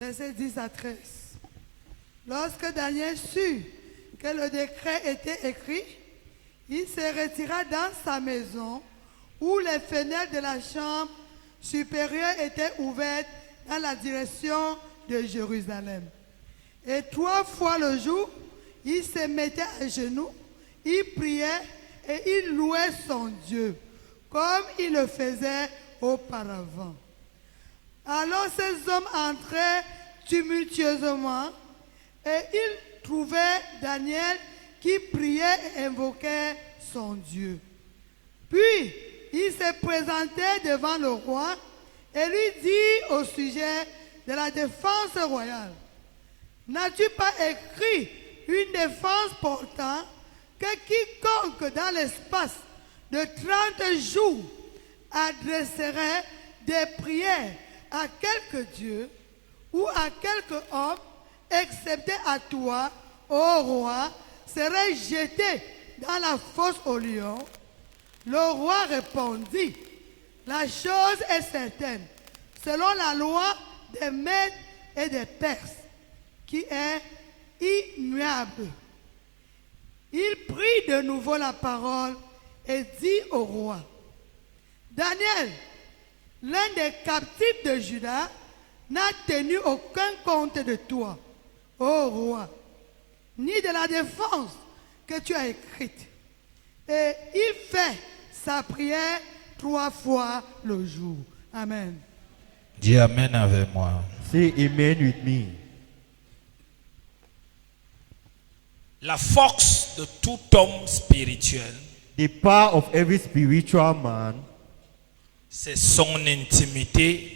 Versets 10 à 13. Lorsque Daniel sut que le décret était écrit, il se retira dans sa maison où les fenêtres de la chambre supérieure étaient ouvertes dans la direction de Jérusalem. Et 3 fois le jour, il se mettait à genoux, il priait et il louait son Dieu, comme il le faisait auparavant. Alors ces hommes entraient tumultueusement et ils trouvaient Daniel qui priait et invoquait son Dieu. Puis il se présentait devant le roi et lui dit au sujet de la défense royale: n'as-tu pas écrit une défense portant que quiconque dans l'espace de 30 jours adresserait des prières à quelque Dieu ou à quelque homme, excepté à toi, ô roi, serait jeté dans la fosse aux lions? Le roi répondit: la chose est certaine, selon la loi des Mèdes et des Perses, qui est immuable. Il prit de nouveau la parole et dit au roi: Daniel, l'un des captifs de Juda, n'a tenu aucun compte de toi, ô roi, ni de la défense que tu as écrite. Et il fait sa prière 3 fois le jour. Amen. Dis Amen avec moi. Say amen with me. La force de tout homme spirituel, The power of every spiritual man c'est son intimité,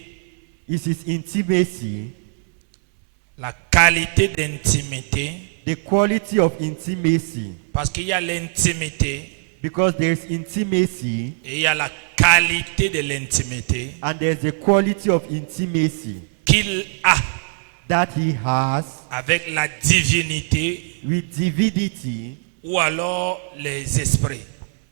is his intimacy, la qualité d'intimité, the quality of intimacy. parce qu'il y a l'intimité Because there's intimacy et il y a la qualité de l'intimité and there's the quality of intimacy qu'il a that he has avec la divinité with divinity ou alors les esprits.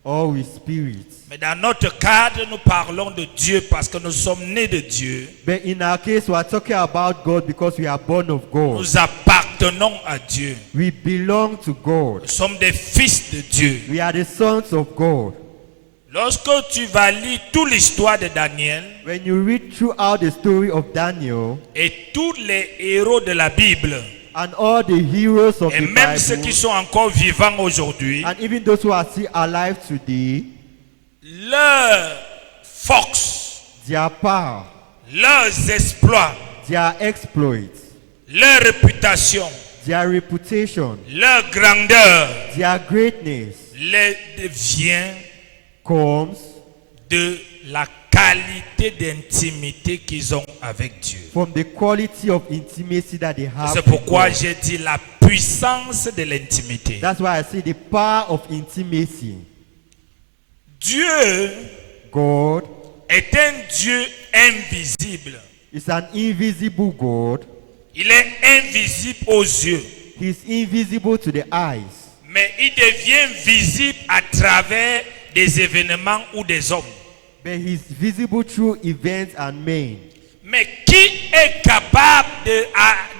or with spirit. Mais dans notre cadre, nous parlons de Dieu parce que nous sommes nés de Dieu. But in our case, we are talking about God because we are born of God. Nous appartenons à Dieu. We belong to God. Nous sommes des fils de Dieu. We are the sons of God. Lorsque tu vas lire toute l'histoire de Daniel When you read throughout the story of Daniel et tous les héros de la Bible, and all the heroes of et the même ceux qui Bible, sont encore vivants aujourd'hui, and even those who are still alive today, leur force, their power, leurs exploits, their exploits, leur réputation, their reputation, leur grandeur their greatness les devient comes de la qualité d'intimité qu'ils ont avec Dieu. from the quality of intimacy that they have. C'est with pourquoi God. j'ai dit la puissance de l'intimité. That's why I say the power of intimacy. Dieu God est un Dieu invisible. is an invisible God. Il est invisible aux yeux, He is invisible to the eyes, mais il devient visible à travers des événements ou des hommes. but he is visible through events and men. Mais qui est capable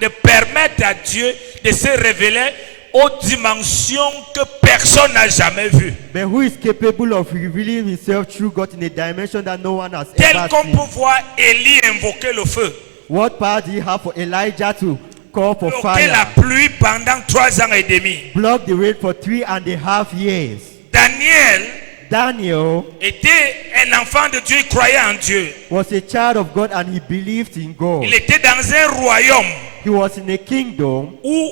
de permettre à Dieu de se révéler aux dimensions que personne n'a jamais vues? But who is capable of revealing himself through God in a dimension that no one has Tel ever qu'on seen? peut voir Élie invoquer le feu, What power do you have for Elijah to call for bloquer la fire? pluie pendant 3 ans et demi. Block the rain for 3.5 years. Daniel Était un enfant de Dieu, il croyait en Dieu. was a child of God and he believed in God. Il était dans un royaume He was in a kingdom où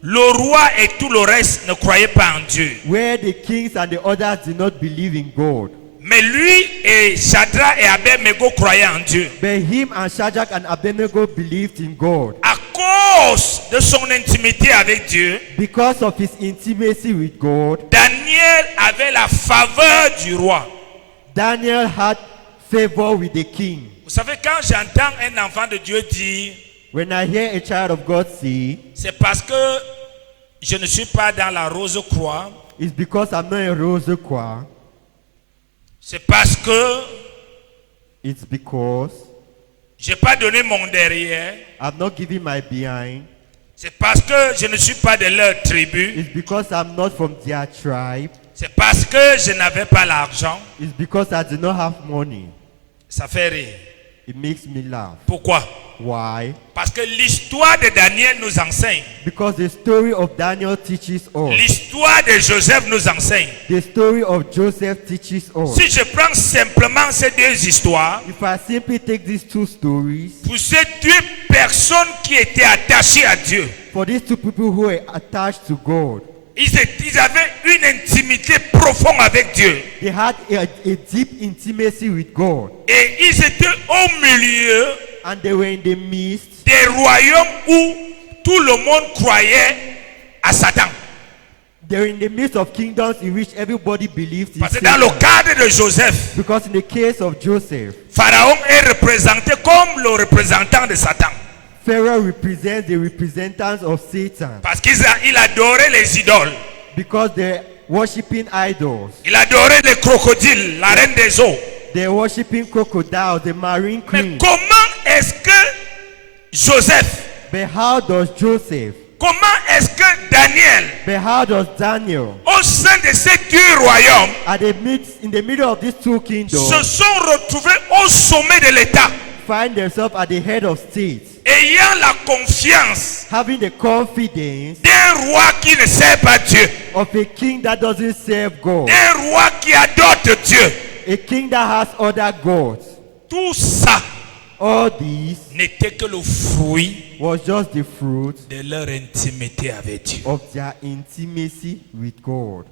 le roi et tout le reste ne croyaient pas en Dieu. where the kings and the others did not believe in God. Mais lui et Shadrach et Abednego croyaient en Dieu. But him and Shadrach and Abednego believed in God. À cause de son intimité avec Dieu, Because of his intimacy with God, Daniel avait la faveur du roi. Daniel had favor with the king. Vous savez, quand j'entends un enfant de Dieu dire, When I hear a child of God say, c'est parce que je ne suis pas dans la rose croix, it's because I'm not a rose choir. c'est parce que It's because Je n'ai pas donné mon derrière. I've not given my behind. C'est parce que je ne suis pas de leur tribu. It's because I'm not from their tribe. C'est parce que je n'avais pas l'argent. It's because I do not have money. Ça fait rire. It makes me laugh. Pourquoi? Why? Parce que l'histoire de Daniel nous enseigne. Because the story of Daniel teaches us. L'histoire de Joseph nous enseigne. The story of Joseph teaches us. Si je prends simplement ces deux histoires, If I simply take these two stories, pour ces deux personnes qui étaient attachées à Dieu, for these two people who are attached to God, ils avaient une intimité profonde avec Dieu. they had a deep intimacy with God. Et ils étaient au milieu And they were in the midst des royaumes où tout le monde croyait à Satan. They were in the midst of kingdoms in which everybody believed in Parce que dans le Satan. cadre de Joseph, Because in the case of Joseph, Pharaon est représenté comme le représentant de Satan. Pharaoh represents the representatives of Satan. Parce qu'il adorait les idoles. Because they're worshipping idols. Il adorait les crocodiles, la reine des eaux. They're worshipping crocodiles, the marine Mais queen. comment est-ce que Joseph, But how does Joseph, comment est-ce que Daniel, but how does Daniel, au sein de ces deux royaumes, in the middle of these two se kingdoms, sont retrouvés au sommet de l'État, find themselves at the head of state, ayant la confiance having the confidence d'un roi qui ne sert pas Dieu, of a king that doesn't serve God, d'un roi qui adore Dieu? a king that has other gods? Tout ça All this n'était que le fruit was just the fruit de leur intimité avec Dieu. of their intimacy with God.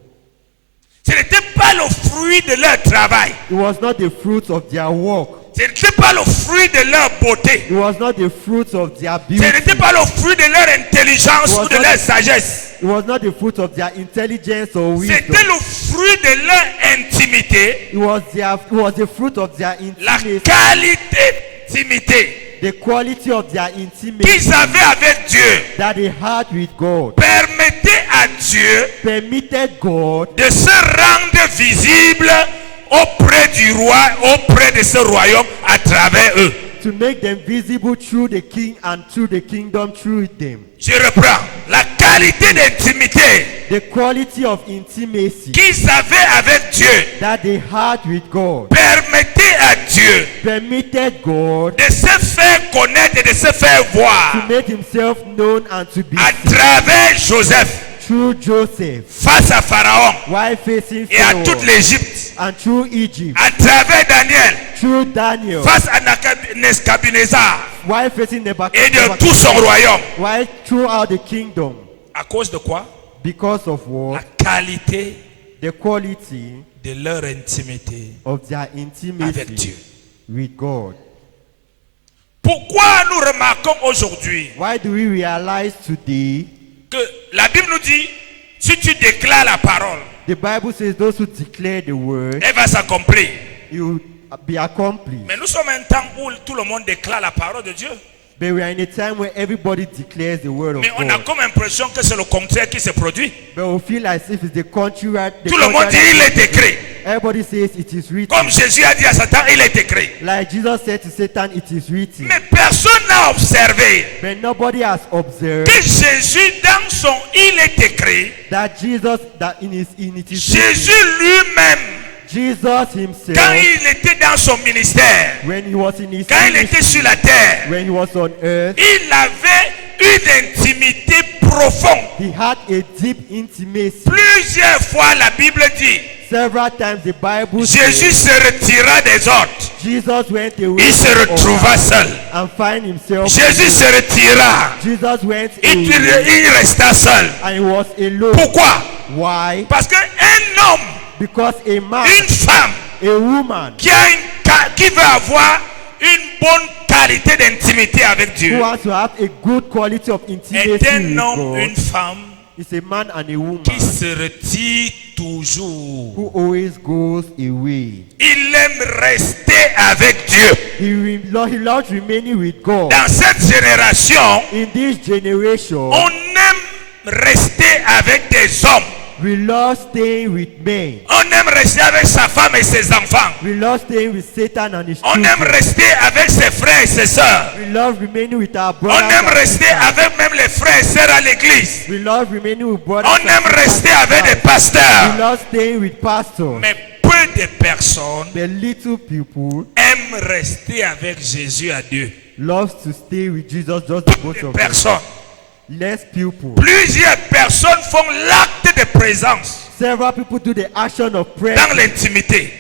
Ce n'était pas le fruit de leur travail. It was not the fruit of their work. Ce n'était pas le fruit de leur beauté. It was not the fruit of their Ce beauty. n'était pas le fruit de leur intelligence ou de leur sagesse. It was not the fruit of their intelligence or wisdom. C'était le fruit de leur intimité, It was the fruit of their la intimacy, qualité d'intimité the quality of their intimacy qu'ils avaient avec Dieu. that they had with God. Permettez à Dieu Permitted God de se rendre visible auprès du roi, auprès de ce royaume à travers eux. to make them visible through the king and through the kingdom through them. Je reprends. La qualité d'intimité The quality of intimacy qu'ils avaient avec Dieu that they had with God permettait à Dieu permitted God de se faire connaître et de se faire to voir make himself known and to be à seen travers Joseph through Joseph face à Pharaon while facing et à Pharaoh toute l'Égypte, and through Egypt, à travers Daniel through Daniel face à Nebuchadnezzar while facing et de tout son royaume. while throughout the kingdom. À cause de quoi? Because of La what? qualité The quality de leur intimité of their avec intimacy Dieu. with God. Pourquoi nous remarquons aujourd'hui Why do we realize today que la Bible nous dit, si tu déclares la parole, the Bible says those who declare the word, elle va s'accomplir. it will be accomplished. Mais nous sommes un temps où tout le monde déclare la parole de Dieu. But we are in a time where everybody declares the word of Mais on a God. comme l'impression que c'est le contraire qui se produit. But we feel as if it's the contrary. Tout le monde dit, il est écrit. Everybody says it is written. Comme Jésus a dit à Satan, il est écrit. Like Jesus said to Satan, it is written. Mais personne n'a observé But nobody has observed que Jésus, dans son il est écrit, that Jesus, that in it is Jésus written, lui-même, Jesus quand himself, il était dans son ministère, when he was in his quand il était sur la terre, when he was on earth, il avait une intimité profonde. he had a deep intimacy. Plusieurs fois, la Bible dit, Several times the Bible Jésus says se retira des autres. Jesus went away Il se from retrouva all seul. and find himself Jésus se alone. retira. Jesus went Il away resta seul. and he was alone. Pourquoi? Why? Parce qu'un homme, Because a man, une femme a woman qui veut avoir une bonne qualité d'intimité avec who Dieu wants to have a good quality of intimacy est un with homme, une God femme is a man and a woman qui se retire toujours. who always goes away. Il aime rester avec Dieu. He loves remaining with God. Dans cette génération, In this generation, on aime rester avec des hommes. We love staying with men. On aime rester avec sa femme et ses enfants. We love staying with Satan and his On children. aime rester avec ses frères et ses sœurs. We love remaining with our On brothers aime and rester sisters. avec même les frères et sœurs à l'église. We love remaining with brothers On and aime sisters rester in avec des Christ. pasteurs. We love staying with pastors. Mais peu de personnes The little people aiment rester avec Jésus à Dieu. loves to stay with Jesus, just the both Peu de of them. personnes. Less people. Plusieurs personnes font l'acte de présence Several people do the action of prayer dans l'intimité.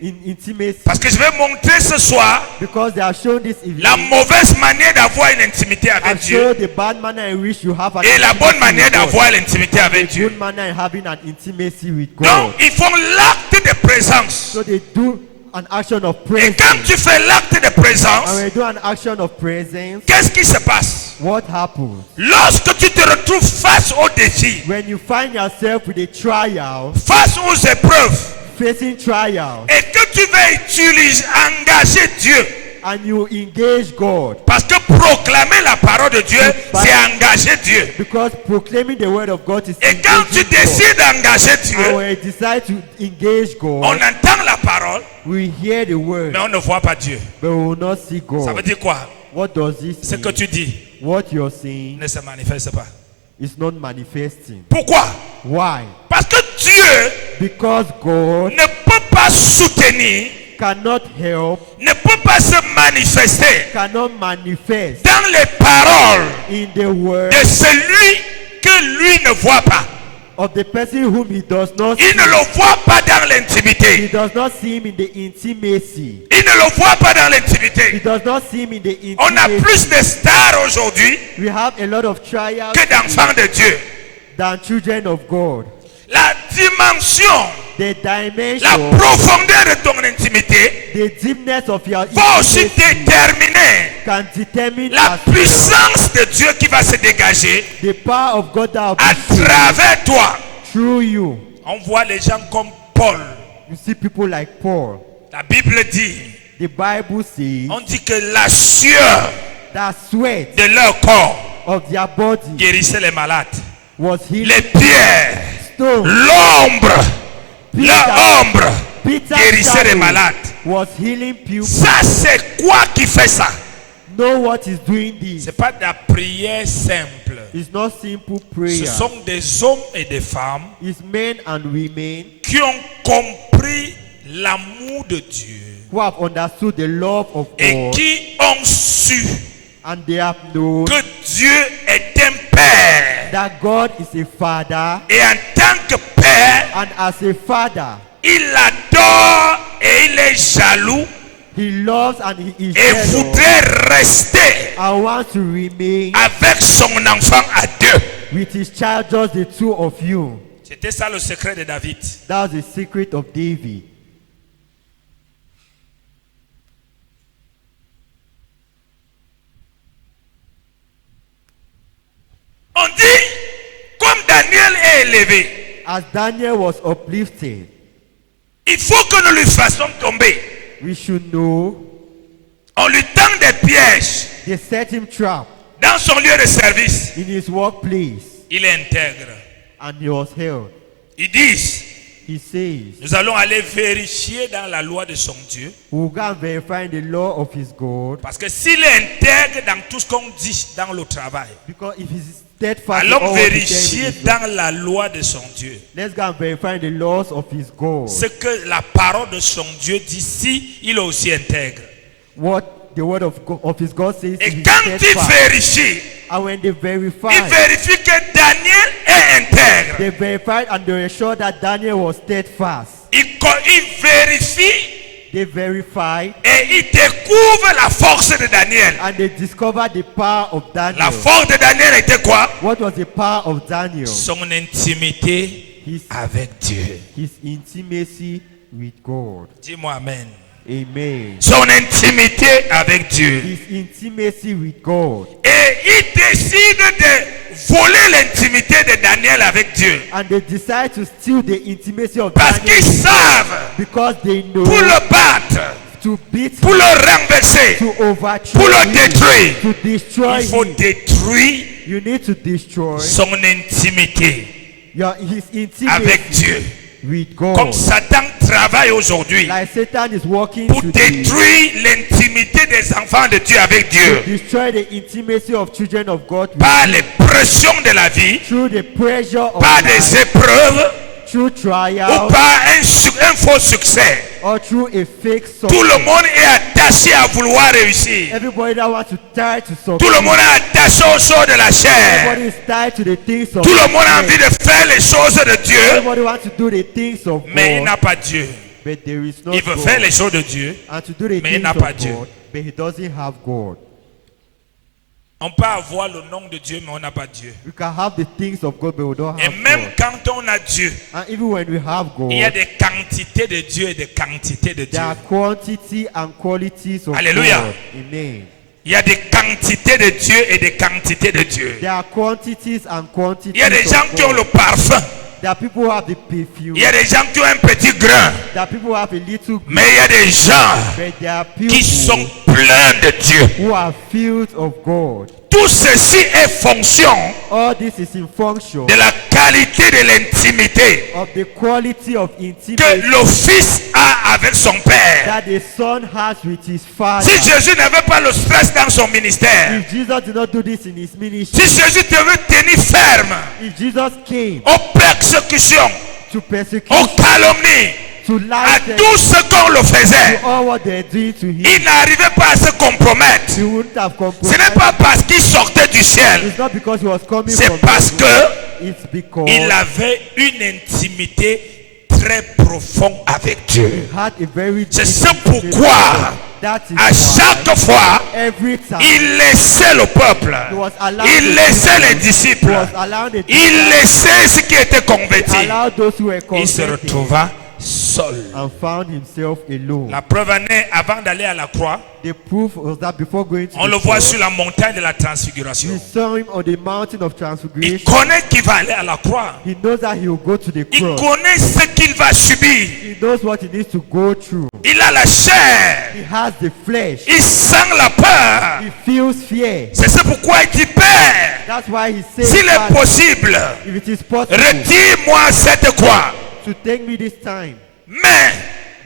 in intimacy Parce que je vais montrer ce soir because they are shown this evening. la mauvaise manière d'avoir une intimité avec I've Dieu shown the bad manner in which you have an et la intimacy bonne manière with God. d'avoir l'intimité avec The Dieu. good manner in having an intimacy with God. Donc, ils font l'acte de présence. So they do an action of Et presence. quand tu fais l'acte de And présence, when you do an action of presence, qu'est-ce qui se passe? what happens? Lorsque tu te retrouves face aux défis, When you find yourself with a trial, face aux épreuves, facing trial, et que tu vas utiliser, engager Dieu, and you engage God, parce que proclamer la parole de Dieu, c'est engager Dieu. because proclaiming the word of God is Et quand tu engaging God. décides d'engager And Dieu, when you decide to engage on God, entend la parole, we hear the word, mais on ne voit pas Dieu. but we will not see Ça veut God. dire quoi? What does this Ce que mean? tu dis What you're saying ne se manifeste pas. is not manifesting. Pourquoi? Why? Parce que Dieu Because God ne peut pas soutenir, cannot help, ne peut pas se manifester cannot manifest dans les paroles in the word de celui que lui ne voit pas. of the person whom he does not Il see. ne le voit pas dans He l'intimité. does not see him in the intimacy. Il ne le voit pas dans He l'intimité. does not see him in the On a intimacy. plus de stars aujourd'hui We have a lot of trials que d'enfants de Dieu. than children of God. La dimension, The la dimension, profondeur de ton intimité the deepness of your va aussi intimacy déterminer can determine la as well puissance de Dieu qui va se dégager the power of God that will à be shown travers toi. through you. On voit les gens comme Paul. You see people like Paul. La Bible dit, The Bible says on dit que la sueur that sweat de leur corps of their body guérissait les malades. was healing Les pierres, stone. l'ombre, l'ombre Peter's guérissait les shadow malades. was healing people. Ça, c'est quoi qui fait ça? Know what is doing this? C'est pas de la prière simple. It's not simple Ce prayer. sont des hommes et des femmes It's men and women qui ont compris l'amour de Dieu who have understood the love of et God qui ont su and they have known que Dieu est un père. that God is a father, Et en tant que père, and as a father, il adore et il est jaloux he loves and he is et jealous voudrait rester and wants to remain avec son enfant à deux. with his child, just the two of you. C'était ça le secret de David. That's the secret of David. On dit, comme Daniel est élevé, As Daniel was uplifted, il faut que nous lui fassions tomber. we should know On lui tend des pièges they set him trap dans son lieu de service. in his workplace Il est intègre. and he was held. Ils disent, He says, nous allons aller vérifier dans la loi de son Dieu. we will go and verify the law of his God, Parce que s'il est intègre dans tout ce qu'on dit dans le travail, because if he's steadfast in allons all what he vérifier says, dans la loi de son Dieu. let's go and verify the laws of his God. Ce que la parole de son Dieu dit, si il est aussi intègre. What the word of his God says, Et if he's quand il steadfast. vérifie, And when they verify, il vérifie que Daniel est intègre. they verified and they were sure that Daniel was steadfast. Il vérifie They verified et il découvre la force de Daniel. and they discovered the power of La Daniel. force de Daniel était quoi? What was the power of Daniel? Son intimité His, avec Dieu. his intimacy with God. Dis-moi Amen. Amen. Son intimité avec Dieu. His intimacy with God. Et il décide de voler l'intimité de Daniel avec Dieu. And they decide to steal the intimacy of Parce Daniel qu'ils savent, because they know pour le battre, to beat pour him, le renverser, to overthrow pour le him, détruire, to destroy il faut him. détruire You need to destroy son intimité his avec intimacy Dieu. with God. Comme Satan travaille aujourd'hui Like Satan is working pour to détruire l'intimité des enfants de Dieu avec Dieu. destroy the intimacy of children of God with Par les pressions de la vie, through the pressure of par des life, épreuves through ou trials, par un faux succès. or through a fake Tout le success. monde est attaché à vouloir réussir. Everybody that wants to try to Tout succeed. le monde est attaché aux choses de la chair. Everybody is tied to the things of Tout le monde a flesh. envie de faire les choses de Dieu, Everybody wants to do the things of mais il God, n'a pas Dieu. but there is no Il veut God. faire les choses de Dieu. And to do the mais il things n'a of pas Dieu. God, but he doesn't have God. On peut avoir le nom de Dieu, mais on n'a pas Dieu. We can have the things of God, but we don't Et have même God. quand on a Dieu, And even when we have il y a God, des quantités de Dieu et des quantités de Dieu. there are quantity and qualities of Hallelujah. God. Amen. Il y a des quantités de Dieu et des quantités de Dieu. There are quantities and quantities Il y a des gens of qui ont God. le parfum. There are people who have the perfume. Il y a des gens qui ont un petit grain. There are people who have a little bit. Mais il y a des gens But there are qui people sont pleins de Dieu. who are filled of God. Tout ceci est fonction All this is in function de la qualité de l'intimité of the quality of que intimacy le Fils a avec son Père. that the Son has with his Father. Si Jésus n'avait pas le stress dans son ministère, If Jesus did not do this in his ministry, si Jésus devait tenir ferme if Jesus came aux persécutions, to persecute, aux calomnies, to à lie them, tout ce qu'on le faisait, to all what they're doing to him, il n'arrivait pas à se compromettre. he wouldn't have Ce compromised. n'est pas parce qu'il sortait du ciel, It's not because he was coming c'est from parce heaven. que It's because il avait une intimité très profonde avec Dieu. he had a very C'est deep ce intimacy pourquoi, with God. That is à why chaque fois, every time il laissait le peuple, he was allowed il the laissait people, les he disciples, was allowed the il laissait ceux qui étaient convertis. allowed those who were Il se converted retrouva seul. and found himself alone. La preuve en est, avant d'aller à la croix, The proof was that before going to on the le voit cross, sur la montagne de la transfiguration. we saw him on the mountain of Il transfiguration. connaît qu'il va aller à la croix. He knows that he will go to the Il cross. connaît ce qu'il va subir. He knows what he needs to go through. Il a la chair. He has the flesh. Il sent la peur. He feels fear. C'est ce pourquoi il dit, Père, That's why he says, s'il est "Father, possible, if it is possible retire-moi cette croix. to take me this time, Mais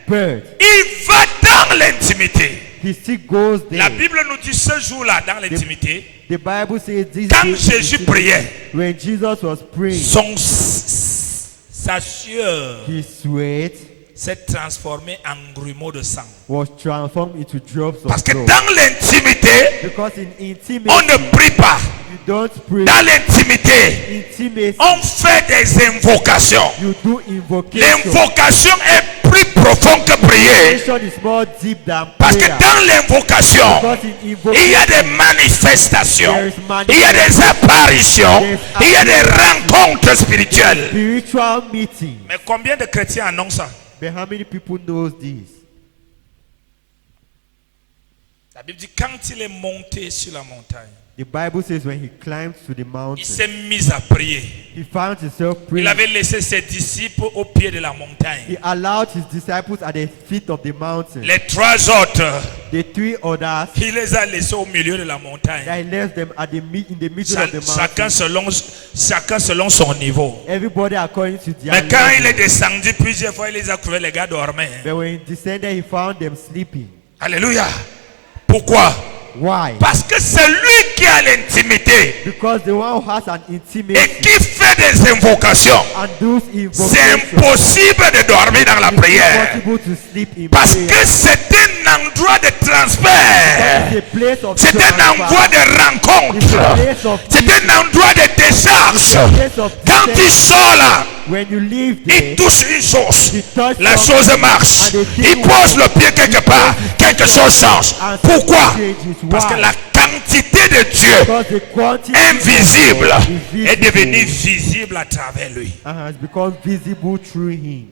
but il va dans l'intimité. he still goes La there." Bible nous dit ce jour-là, dans l'intimité, The Bible says this quand day Jésus priait, when Jesus was praying, sa sueur his sweat s'est transformée en grumeaux de sang. was transformed into drops Parce of que blood. dans l'intimité, Because in on intimacy, ne prie pas. you don't pray. Dans l'intimité, Intimacy, on fait des invocations. you do invocation. L'invocation est plus profonde que prier. Invocation is more deep than Parce que prayer. dans l'invocation, Because in il y invocation, a des manifestations, there is il y a des apparitions, There's il y a des rencontres spirituelles. spiritual meeting. Mais combien de chrétiens en ont ça? But how many people knows this? La Bible dit quand il est monté sur la montagne, The Bible says when he climbed to the il mountain, s'est mis à prier. he found himself Il praying. avait laissé ses disciples au pied de la montagne. He allowed his disciples at the feet of the mountain. Les trois autres, The three others, il les a laissés au milieu de la montagne. that he left them at the in the middle of the Chacun mountain. selon son niveau. Everybody according to their Mais quand il level. est descendu plusieurs fois, il les a trouvés, les gars dormaient. But when he descended, he found them sleeping. Alléluia. Pourquoi? Why? Parce que c'est lui qui a l'intimité Because the one who has an et intimacy qui fait des invocations. and those C'est invocations, impossible de dormir dans la it's prière. possible to sleep in Parce prayer. que c'est un endroit de transfert. It's a place of C'est un transfer. endroit de It's a rencontre. place of C'est un endroit de décharge. place of Quand il sort là, when you live il there, touche une chose. he touches La something chose marche. and the thing Il pose le pied quelque part. Quelque chose change. and Pourquoi? something changes. Parce que Why? la quantité de Dieu Because the quantity invisible of God is est devenue visible visible à travers lui. and has become visible through him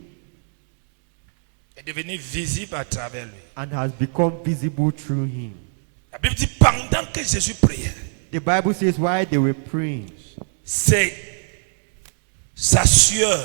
Est devenue visible à travers lui. and has become visible through him. La Bible dit pendant que Jésus priait, The Bible says while they were praying, c'est sa sueur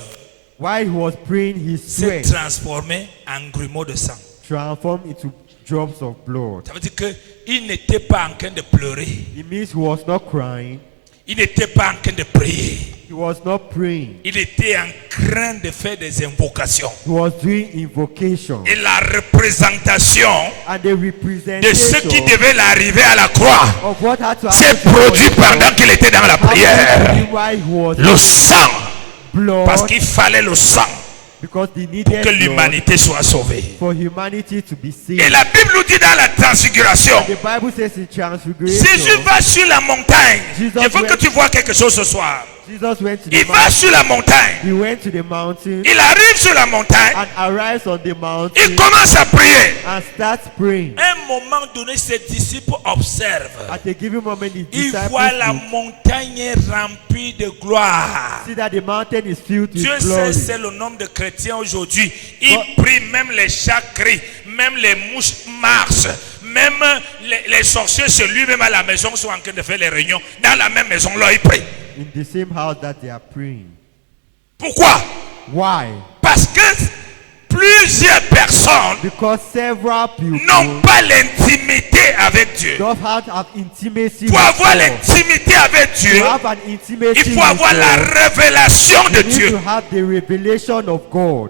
while he was praying, his s'est sweat transformée en grumeaux de sang. transformed into drops of blood. Ça veut dire qu'il n'était pas en train de pleurer. It means he was not crying, Il n'était pas en train de prier. He was not praying. Il était en train de faire des invocations. He was doing invocation. Et la représentation And the de ce qui representation devait l'arriver à la croix of what had to s'est happen produit pendant qu'il était dans la prière. while he was Le sang, blood, parce qu'il fallait le sang because they pour needed que blood l'humanité soit sauvée. for humanity to be saved. Et la Bible nous dit dans la transfiguration, The Bible says in Transfiguration, Jésus va sur la montagne. Jesus Je veux que went- tu vois quelque chose ce soir. Jesus went to Il the va mountain. sur la montagne. He went to the mountain Il arrive sur la montagne. and arrives on the Il mountain commence à prier. and starts praying. À un moment donné, ses disciples observent. At a given moment, the Ils disciples voient la look, montagne remplie de gloire. see that the mountain is filled with Dieu sait glory. c'est le nombre de chrétiens aujourd'hui. Ils prient, même les chats crient, même les mouches marchent, même les sorciers chez lui-même à la maison sont en train de faire les réunions. Dans la même maison, là, ils prient. In the same house that they are praying. Pourquoi? Why? Parce que plusieurs personnes Because several people n'ont pas l'intimité avec Dieu. don't have intimacy Pour with avoir God. l'intimité avec Dieu, To have an intimacy il faut with avoir la God, révélation de you need Dieu. to have the revelation of God.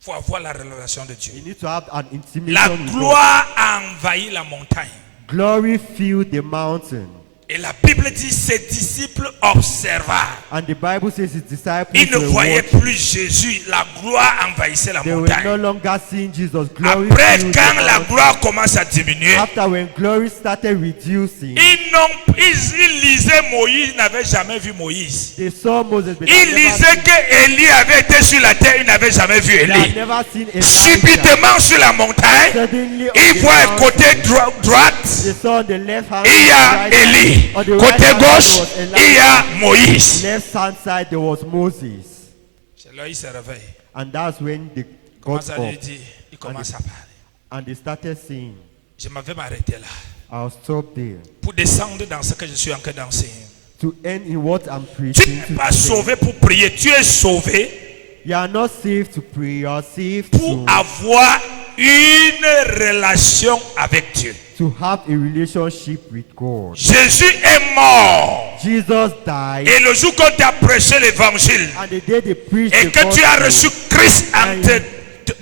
Il faut avoir la révélation de Dieu. You need to have an La intimation with God. gloire a envahi la montagne. Glory filled the mountain. Et la Bible dit ses disciples observaient. And the Bible says his disciples Ils ne were voyaient watching. plus Jésus. La gloire envahissait la They were no montagne. longer seeing Jesus. Glory Après, filled the quand la mountain. gloire commence à diminuer, After when glory started reducing, ils lisaient Moïse, ils n'avaient jamais vu Moïse. they saw Moses, but Ils lisaient que Élie avait été sur la terre, ils n'avaient jamais vu they had Élie. never seen Elijah. Subitement sur la montagne, Suddenly on ils the voient mountain, côté droite, they saw on the left hand il y a right hand, Élie. on the right Côté hand gauche, was Elijah. il y a Moïse. Left hand side there was Moses. C'est là il se réveille. And that's when they Il got commence à lui up dire, il commence à parler. and they started saying, Je m'avais m'arrêter là I'll stop there. pour descendre dans ce que je suis en train d'enseigner. To end in what I'm Tu preaching n'es to pas today. sauvé pour prier, tu es sauvé You are not saved to pray, you are saved pour to avoir une relation avec Dieu. have a relationship with God. Jésus est mort. Jesus died, Et le jour qu'on t'a prêché l'évangile and the day they preached et the que tu as gospel, reçu Christ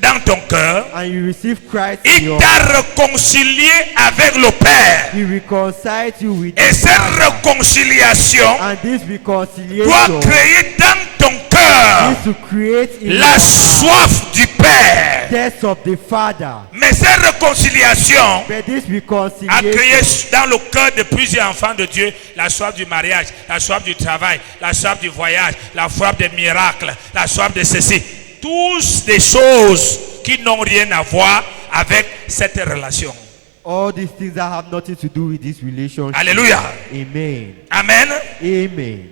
dans ton cœur, and you received Christ in il your t'a réconcilié avec le Père. He reconciled you with Et the cette Father. réconciliation And this doit reconciliation créer dans ton cœur is to create in la your soif du Père. death of the Father. Mais cette réconciliation But this a créé reconciliation dans le cœur de plusieurs enfants de Dieu la soif du mariage, la soif du travail, la soif du voyage, la soif des miracles, la soif de ceci. Tous des choses qui n'ont rien à voir avec cette relation. all these things that have nothing to do with this relationship. Alléluia. Amen. Amen. Amen.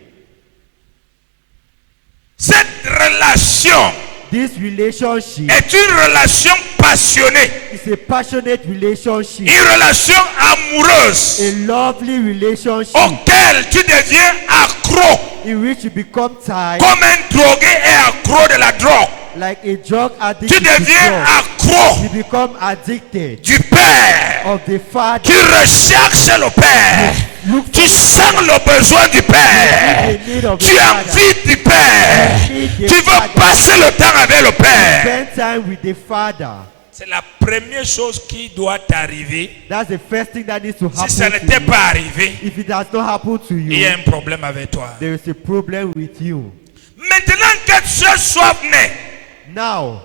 Cette relation This relationship est une relation passionnée, is a passionate relationship, une relation amoureuse a lovely relationship auquel tu deviens accro, in which you become tied comme un drogué est accro de la drogue. like a drug addict. Tu to deviens drugs. accro You become addicted du Père. of the Father. Tu recherches le Père. Look Tu for sens le besoin du Père. the need of the Tu as Father. envie du Père. Tu veux passer le temps avec le Père. Spend time with the Father. C'est la première chose qui doit t'arriver. That's the first thing that needs to happen Si ça to n'était you. pas arrivé, If it has not happened to il y a you, un problème avec toi. there is a problem with you. Maintenant que cette soif naît, Now,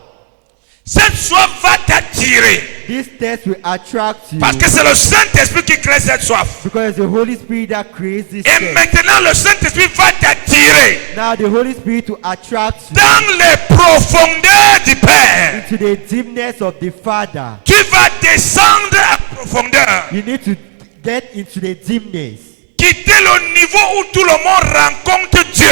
cette soif va t'attirer. this test will attract you Parce que c'est le Saint-Esprit qui crée cette soif. because it's the Holy Spirit that creates this Et test. maintenant, le Saint-Esprit va t'attirer Now, the Holy Spirit to attract you dans les profondeurs du Père. into the deepness of the Father. Tu vas descendre à profondeur. You need to get into the deepness. Quitter le niveau où tout le monde rencontre Dieu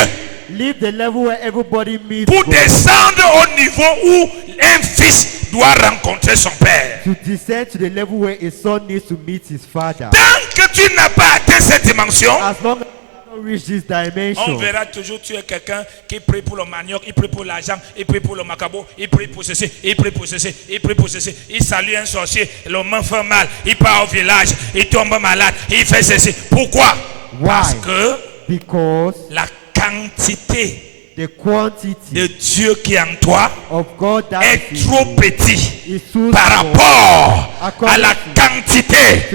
Leave the level where everybody meets pour God. descendre au niveau où un fils doit rencontrer son père. To descend to the level where a son needs to meet his father. Tant que tu n'as pas atteint cette dimension, As long as you don't reach this on dimension, verra toujours tu es quelqu'un qui prie pour le manioc, il prie pour l'argent, il prie pour le macabo, il prie pour ceci, il prie pour ceci, il prie pour ceci, il salue un sorcier, le main fait mal, il part au village, il tombe malade, il fait ceci. Pourquoi? Why? Parce que Because la quantité the quantity de Dieu qui est en toi of God that est is in trop you petit is too par small rapport à la quantité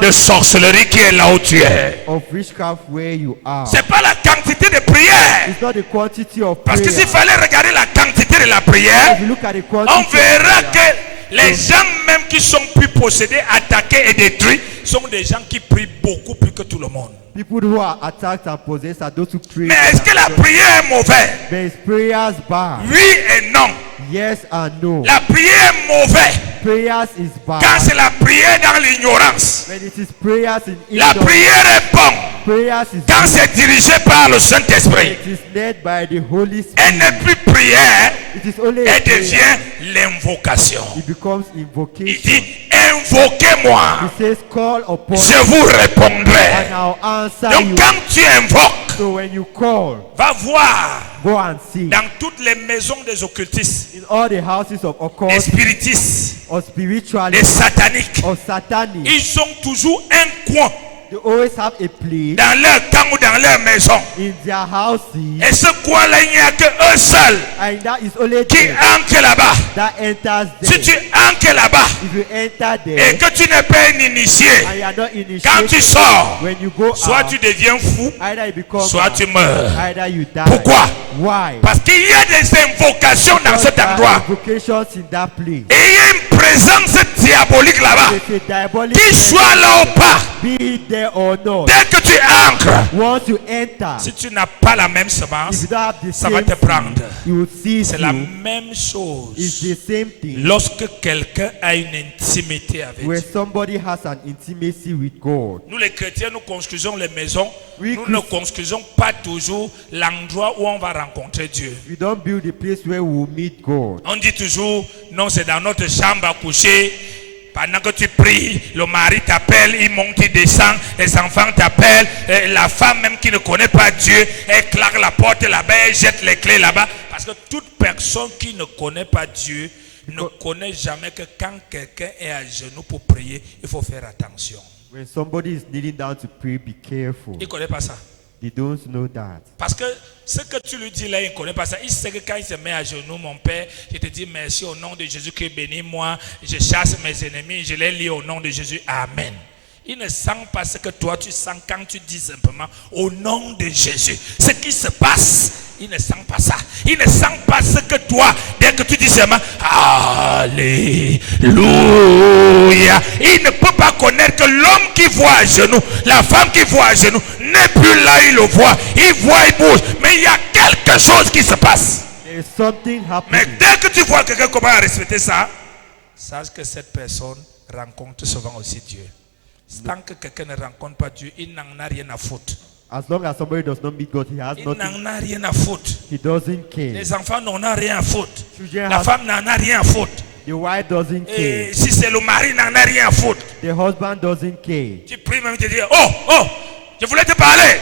de sorcellerie qui est là où tu es. of witchcraft where you are. C'est pas la quantité de prière. It's not the quantity of Parce que prayer. s'il fallait regarder la quantité de la prière, If you look at the quantity on of verra prayer, que les gens même qui sont plus possédés, attaqués et détruits sont des gens qui prient beaucoup plus que tout le monde. people who are attacked and possessed are those who pray. Mais est-ce que la prière est mauvaise? But is prayers bad? Oui et non. Yes and no. La prière est mauvaise Prayers is quand bad. c'est la prière dans l'ignorance. When it is prayers in La ignorance, prière est bonne prayers is quand good. c'est dirigé par le Saint-Esprit. It is led by the Holy Elle Spirit. n'est plus prière, It is only a elle prayer. devient l'invocation. It becomes Il invocation. dit, invoquez-moi, He says, call upon je vous répondrai. and I'll answer Donc you. quand tu invoques, So when you call, va voir go and see. dans toutes les maisons des occultistes, In all the houses of des occult spiritistes, or des spirituality sataniques, or satanic, ils ont toujours un coin they always have a place dans leur camp ou dans leur maison. in their houses, Et ce coin-là, il n'y a que eux seuls and that is only qui them entrent là-bas. that enters Si there. tu entres là-bas If you enter et there que tu n'es pas un initié, and you are not quand tu initiated, sors, when you go soit out, tu deviens fou, either you become soit tu meurs. either you die. Pourquoi? Why? Parce qu'il y a des invocations dans Because cet there are endroit. invocations in that place. Et il y a une présence diabolique là-bas. It's a diabolic Qu'il presence, soit là ou pas, be it there or not. dès que tu entres, Once you enter, si tu n'as pas la même if semence, you don't have the ça va same te prendre. seed, you will see C'est la you. même It's chose. the same thing. Lorsque quelqu'un a une intimité avec Where Dieu. somebody has an intimacy with God. Nous les chrétiens, nous construisons les maisons. Oui, Nous ne construisons pas toujours l'endroit où on va rencontrer Dieu. We don't build a place where we will meet God. On dit toujours, non, c'est dans notre chambre à coucher. Pendant que tu pries, le mari t'appelle, il monte, il descend, les enfants t'appellent, et la femme même qui ne connaît pas Dieu, elle claque la porte là-bas, elle jette les clés là-bas. Parce que toute personne qui ne connaît pas Dieu ne connaît jamais que quand quelqu'un est à genoux pour prier, il faut faire attention. When somebody is kneeling down to pray, be careful. Il ne connaît pas ça. They don't know that. Parce que ce que tu lui dis là, il ne connaît pas ça. Il sait que quand il se met à genoux, mon Père, je te dis merci au nom de Jésus qui bénis-moi. Je chasse mes ennemis, je les lis au nom de Jésus. Amen. Il ne sent pas ce que toi tu sens quand tu dis simplement au nom de Jésus. Ce qui se passe, il ne sent pas ça. Il ne sent pas ce que toi, dès que tu dis seulement Alléluia, il ne peut pas connaître que l'homme qui voit à genoux, la femme qui voit à genoux, n'est plus là, il le voit. Il voit, il bouge. Mais il y a quelque chose qui se passe. There is something Mais happening. dès que tu vois quelqu'un comment respecter ça, sache que cette personne rencontre souvent aussi Dieu. Tant que quelqu'un ne rencontre pas Dieu, il n'en a rien à foutre. As long as somebody does not meet God, he has Il nothing. n'en a rien à foutre. He doesn't care. Les enfants n'en ont rien à foutre. Children La have, femme n'en a rien à foutre. the wife doesn't Et care. si c'est le mari, n'en a rien à foutre. The husband doesn't care. Tu pries même, tu te dis, oh, je voulais te parler.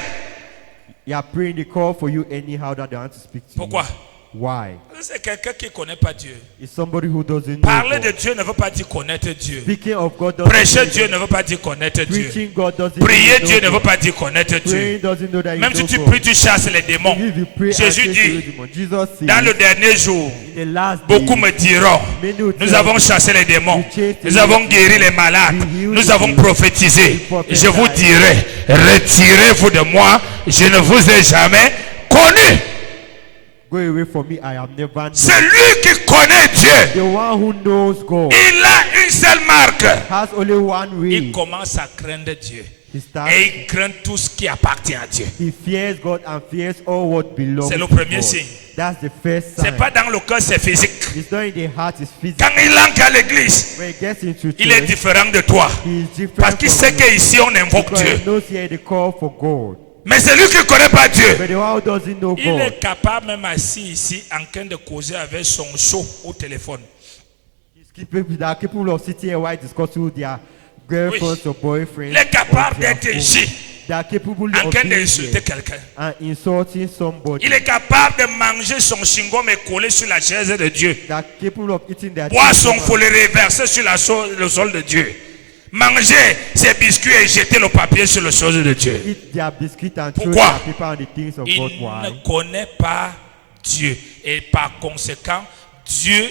You are praying, they call for you anyhow that they want to speak to Pourquoi? you. Why? C'est quelqu'un qui ne connaît pas Dieu. It's somebody who doesn't know Parler de God. Dieu ne veut pas dire connaître Dieu. Speaking of God doesn't Prêcher know Dieu God. ne veut pas dire connaître Dieu. Preaching God doesn't Prier know Dieu ne veut God. pas dire connaître Dieu. Praying doesn't know that you Même si know tu God. pries, tu chasses les démons. If you pray and Jésus chase dit, away demons, Jesus says, dans le dernier jour, in the last day, beaucoup me diront, nous avons chassé les démons, nous avons guéri les malades, nous avons prophétisé. Je vous dirai, retirez-vous de moi, je ne vous ai jamais connu. go away from me, I have never known. C'est lui qui connaît Dieu. The one who knows God Il a une seule marque. has only one Il way. commence à craindre Dieu. He starts, Et il craint tout ce qui appartient à Dieu. he fears God and fears all what belongs C'est le to premier God. signe. That's the first C'est sign. pas dans le cœur, c'est physique. It's not in the heart, it's physical. Quand il entre à l'église, When he gets into il est church, différent de toi. he is different Parce qu'il sait from you. qu'ici on invoque Because Dieu. he knows here they call for God. Mais celui qui ne connaît pas Dieu, But the one who doesn't know il God, est capable même assis ici en train de causer avec son show au téléphone. there are people who sit here while discussing with their girlfriends or boyfriends. Il est capable on their d'être phone. ici They are capable en of train being d'insulter here quelqu'un. and insulting somebody. Il est capable de manger son chewing-gum et coller sur la chaise de Dieu. They are capable of eating their Boire son children faut le reverser sur le sol de Dieu. manger ces biscuits et jeter le papier sur les choses de Dieu. Eat their biscuit and throw Pourquoi? their paper on the things of Il God. ne Why? connaît pas Dieu. Et par conséquent, Dieu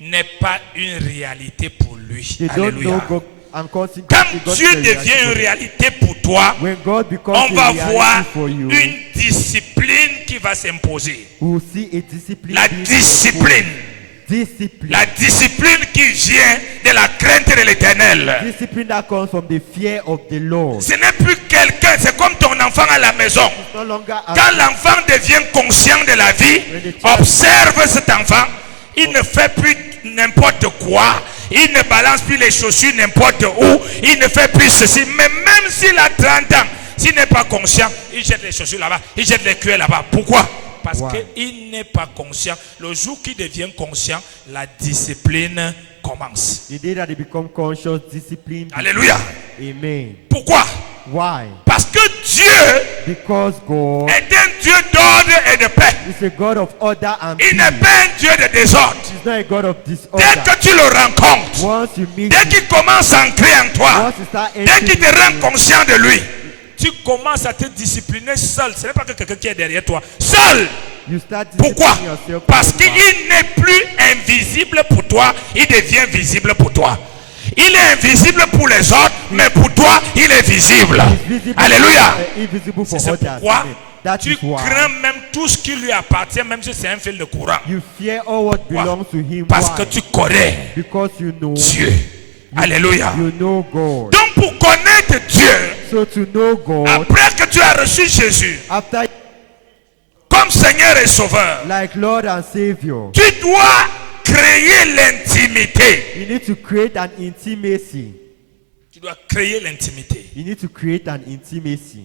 n'est pas une réalité pour lui. They don't know Alléluia. God. And consequently, Quand God Dieu is a reality devient une for them. réalité pour toi, When God becomes on a va reality voir for you, une discipline qui va s'imposer. we will see a discipline. La being discipline. imposed. Discipline. La discipline qui vient de la crainte de l'éternel. Discipline that comes from the fear of the Lord. Ce n'est plus quelqu'un, c'est comme ton enfant à la maison. It's no longer a Quand l'enfant devient conscient de la vie, observe cet enfant, il ne fait plus n'importe quoi, il ne balance plus les chaussures n'importe où, il ne fait plus ceci, mais même s'il a 30 ans, s'il n'est pas conscient, il jette les chaussures là-bas, il jette les cuillères là-bas. Pourquoi? Parce qu'il n'est pas conscient. Le jour qu'il devient conscient, la discipline commence. the day that they become conscious, discipline. Alléluia. Amen. Pourquoi? Why? Parce que Dieu Because God est un Dieu d'ordre et de paix. is a God of order and Il peace. n'est pas un Dieu de désordre. He's not a God of Dès disorder. que tu le rencontres, Once you meet dès him, qu'il commence à entrer en toi, once you start dès qu'il te entering rend conscient de lui, tu commences à te discipliner seul. Ce n'est pas que quelqu'un qui est derrière toi. Seul. you start Pourquoi? disciplining yourself. Parce qu'il n'est plus invisible pour toi, il devient visible pour toi. Il est invisible pour les autres, mais pour toi, il est visible. Visible, Alléluia. Invisible for C'est others. pourquoi Amen. That tu is why crains même tout ce qui lui appartient, même si c'est un fil de courant. you fear all what Pourquoi? belongs to him. Parce Why? que tu connais Because you know Dieu. Alléluia. you know God. Donc pour connaître Dieu, So to know God, après que tu as reçu Jésus after comme Seigneur et Sauveur, like Lord and Savior, tu dois créer l'intimité. you need to create an intimacy. Tu dois créer l'intimité. You need to create an intimacy.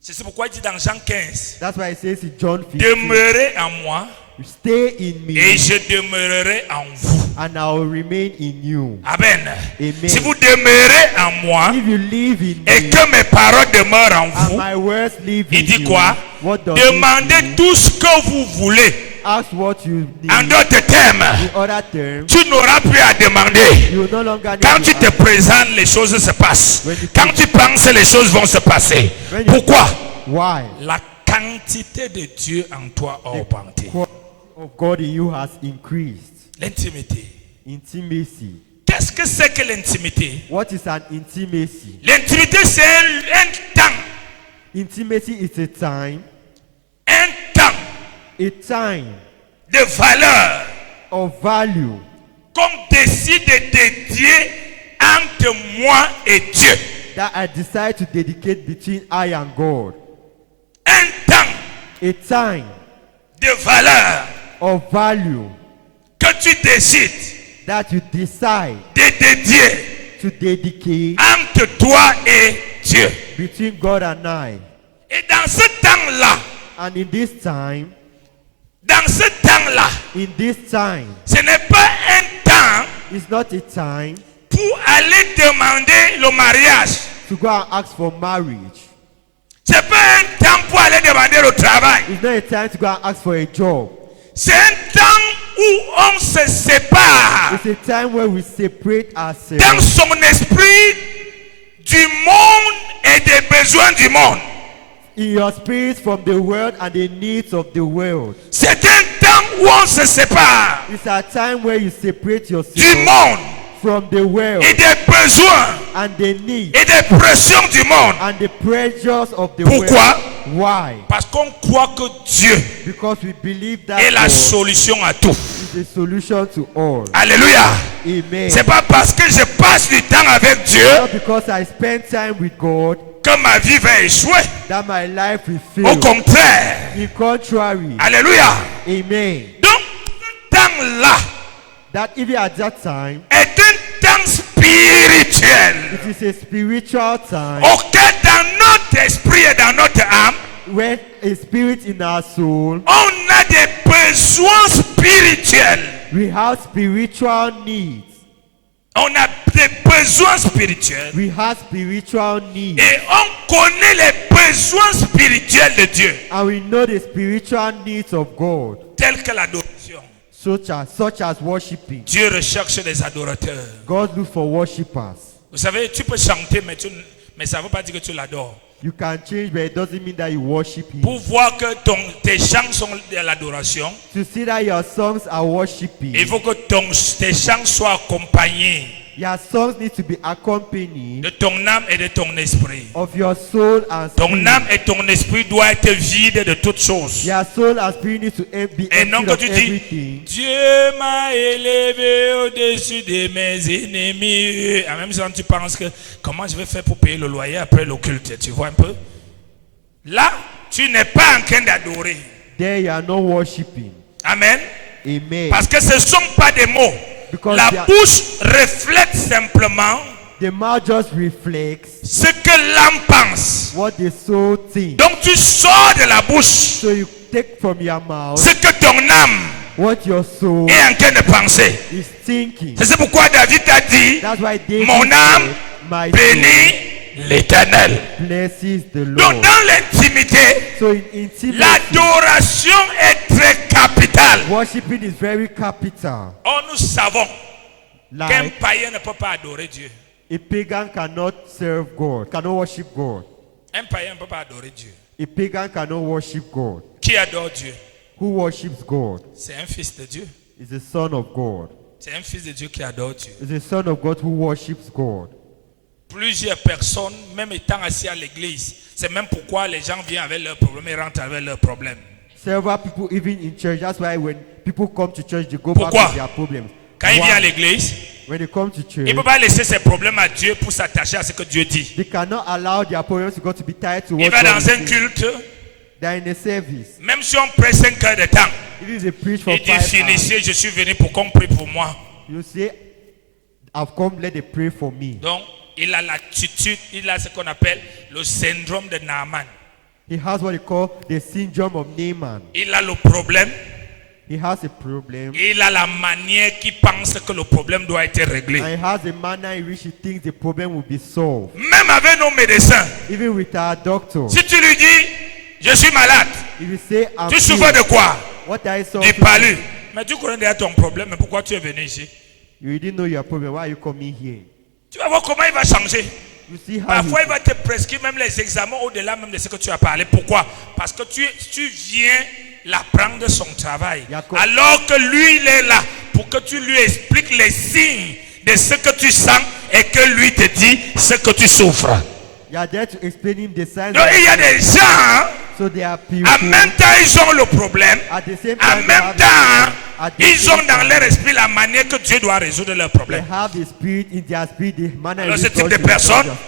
C'est pourquoi il dit dans Jean 15, That's why it says in John 15, demeurez en moi stay in me et je demeurerai en vous. and I will remain in you. Amen. Amen. Si vous demeurez en moi If you live in et me que mes paroles demeurent en and vous, my words live il in dit you, quoi? what does it Demandez mean? tout ce que vous voulez. Ask what you need. En d'autres termes, In other terms, tu n'auras plus à demander. you will no longer need Quand to tu te ask. présentes, les choses se passent. When you Quand tu penses, les choses vont se passer. When you- Pourquoi? Why? La quantité de Dieu en toi a augmenté. Quality of God in you has increased. L'intimité. Intimacy. Qu'est-ce que c'est que l'intimité? What is an intimacy? L'intimité, c'est un temps. Intimacy is a time De valeur of value qu'on décide de dédier entre moi et Dieu. that I decide to dedicate between I and God. Un temps A time de valeur of value que tu décides that you decide de dédier to dedicate entre toi et Dieu. between God and I. Et dans ce temps-là, And in this time, ce n'est pas un temps it's not a time pour aller demander le mariage. to go and ask for marriage. C'est pas un temps pour aller demander le travail. It's not a time to go and ask for a job. C'est un temps où on se sépare It's a time where we separate dans ourselves son esprit du monde et des besoins du monde. in your spirit from the world and the needs of the world. C'est un temps où on se sépare It's a time where you separate du yourself monde from the world et des besoins and the needs et des pressions du monde. and the pressures of the Pourquoi? world. Why? Parce qu'on croit que Dieu Because we believe that est la God solution à tout. is the solution to all. Alléluia. Amen. C'est pas parce que je passe du temps avec Dieu Not because I spend time with God que ma vie va échouer. that my life will Au fail. contraire. In contrary, Alléluia. amen. Donc, ce temps-là That even at that time, est un temps spirituel it is a spiritual time auquel dans notre esprit et dans notre âme, when a spirit in our soul, on a des besoins spirituels. we have spiritual needs. On a des besoins spirituels. We have spiritual needs. Et on connaît les besoins spirituels de Dieu, And we know the spiritual needs of God, tels que l'adoration. such as worshiping. Dieu recherche des adorateurs. God looks for worshippers. Vous savez, tu peux chanter, mais ça ne veut pas dire que tu l'adores. You can change, but it doesn't mean that you worship Him. Pour voir que tes chants sont de l'adoration, To see that your songs are worshiping, il faut que tes chants soient accompagnés your songs need to be accompanied de ton âme et de ton esprit. of your soul and Ton spirit. âme et ton esprit doivent être vides de toutes choses. Your soul and spirit need to be Et non emptied que of tu dis, everything. Dieu m'a élevé au-dessus de mes ennemis. En même temps, tu penses que comment je vais faire pour payer le loyer après le culte, tu vois un peu? Là, tu n'es pas en train d'adorer. There you are not worshiping. Amen. Amen. Parce que ce ne sont pas des mots. Because La they are- bouche reflète simplement The mouth just reflects ce que l'âme pense. what the soul thinks. Donc tu sors de la bouche So you take from your mouth ce que ton âme what your soul est en train de penser. is thinking. C'est pourquoi David a dit, That's why David mon âme said, my bénit l'Éternel. soul blesses the Donc Lord. dans l'intimité, So in intimacy, l'adoration est très capitale. worshiping is very capital. Oh, nous savons qu'un Like païen ne peut pas adorer Dieu. a pagan cannot serve God, cannot worship God. Un païen ne peut pas adorer Dieu. A pagan cannot worship God. Qui adore Dieu? Who worships God C'est un fils de Dieu. is the Son of God. C'est un fils de Dieu qui adore Dieu. It's the Son of God who worships God. Plusieurs personnes, même étant assis à l'église, c'est même pourquoi les gens viennent avec leurs problèmes et rentrent avec leurs problèmes. Several people, even in church, that's why when people come to church, they go Pourquoi? back to their problems. Quand il vient à Why? l'église, When they come to church, il ne peut pas laisser ses problèmes à Dieu pour s'attacher à ce que Dieu dit. they cannot allow their problems to go to be tied to Il what va God dans is un saying. culte, They're in a service. même si on prête 5 heures de temps, Even if they preach for il dit 5 hours, finissez, je suis venu pour qu'on prie pour moi. you say, I've come, let them pray for me. Donc, il a l'attitude, il a ce qu'on appelle le syndrome de Naaman. He has what they call the syndrome of Naaman. Il a le problème, He has a problem, il a la manière qui pense que le problème doit être réglé. and he has a manner in which he thinks the problem will be solved. Même avec nos médecins, Even with our doctor, si tu lui dis, je suis malade, if you say, I'm tu souffres de sick, quoi? what are you Du suffering? palu. Mais tu connais déjà ton problème, mais pourquoi tu es venu ici? You didn't know your problem. Why are you coming here? Tu vas voir comment il va changer. You see how Parfois, he, il va te prescrire même les examens au-delà même de ce que tu as parlé. Pourquoi? Parce que tu viens l'apprendre son travail. D'accord. Alors que lui, il est là pour que tu lui expliques les signes de ce que tu sens et que lui te dit ce que tu souffres. you are there to explain him the signs. Donc, il y a des gens, So they are people. en même temps, ils ont le problème. At the same En time, même temps, at the ils same ont dans time, leur esprit la manière que Dieu doit résoudre leurs they problèmes. have the spirit in their spirit, the manner Alors, in ce which type God de will personne judge us.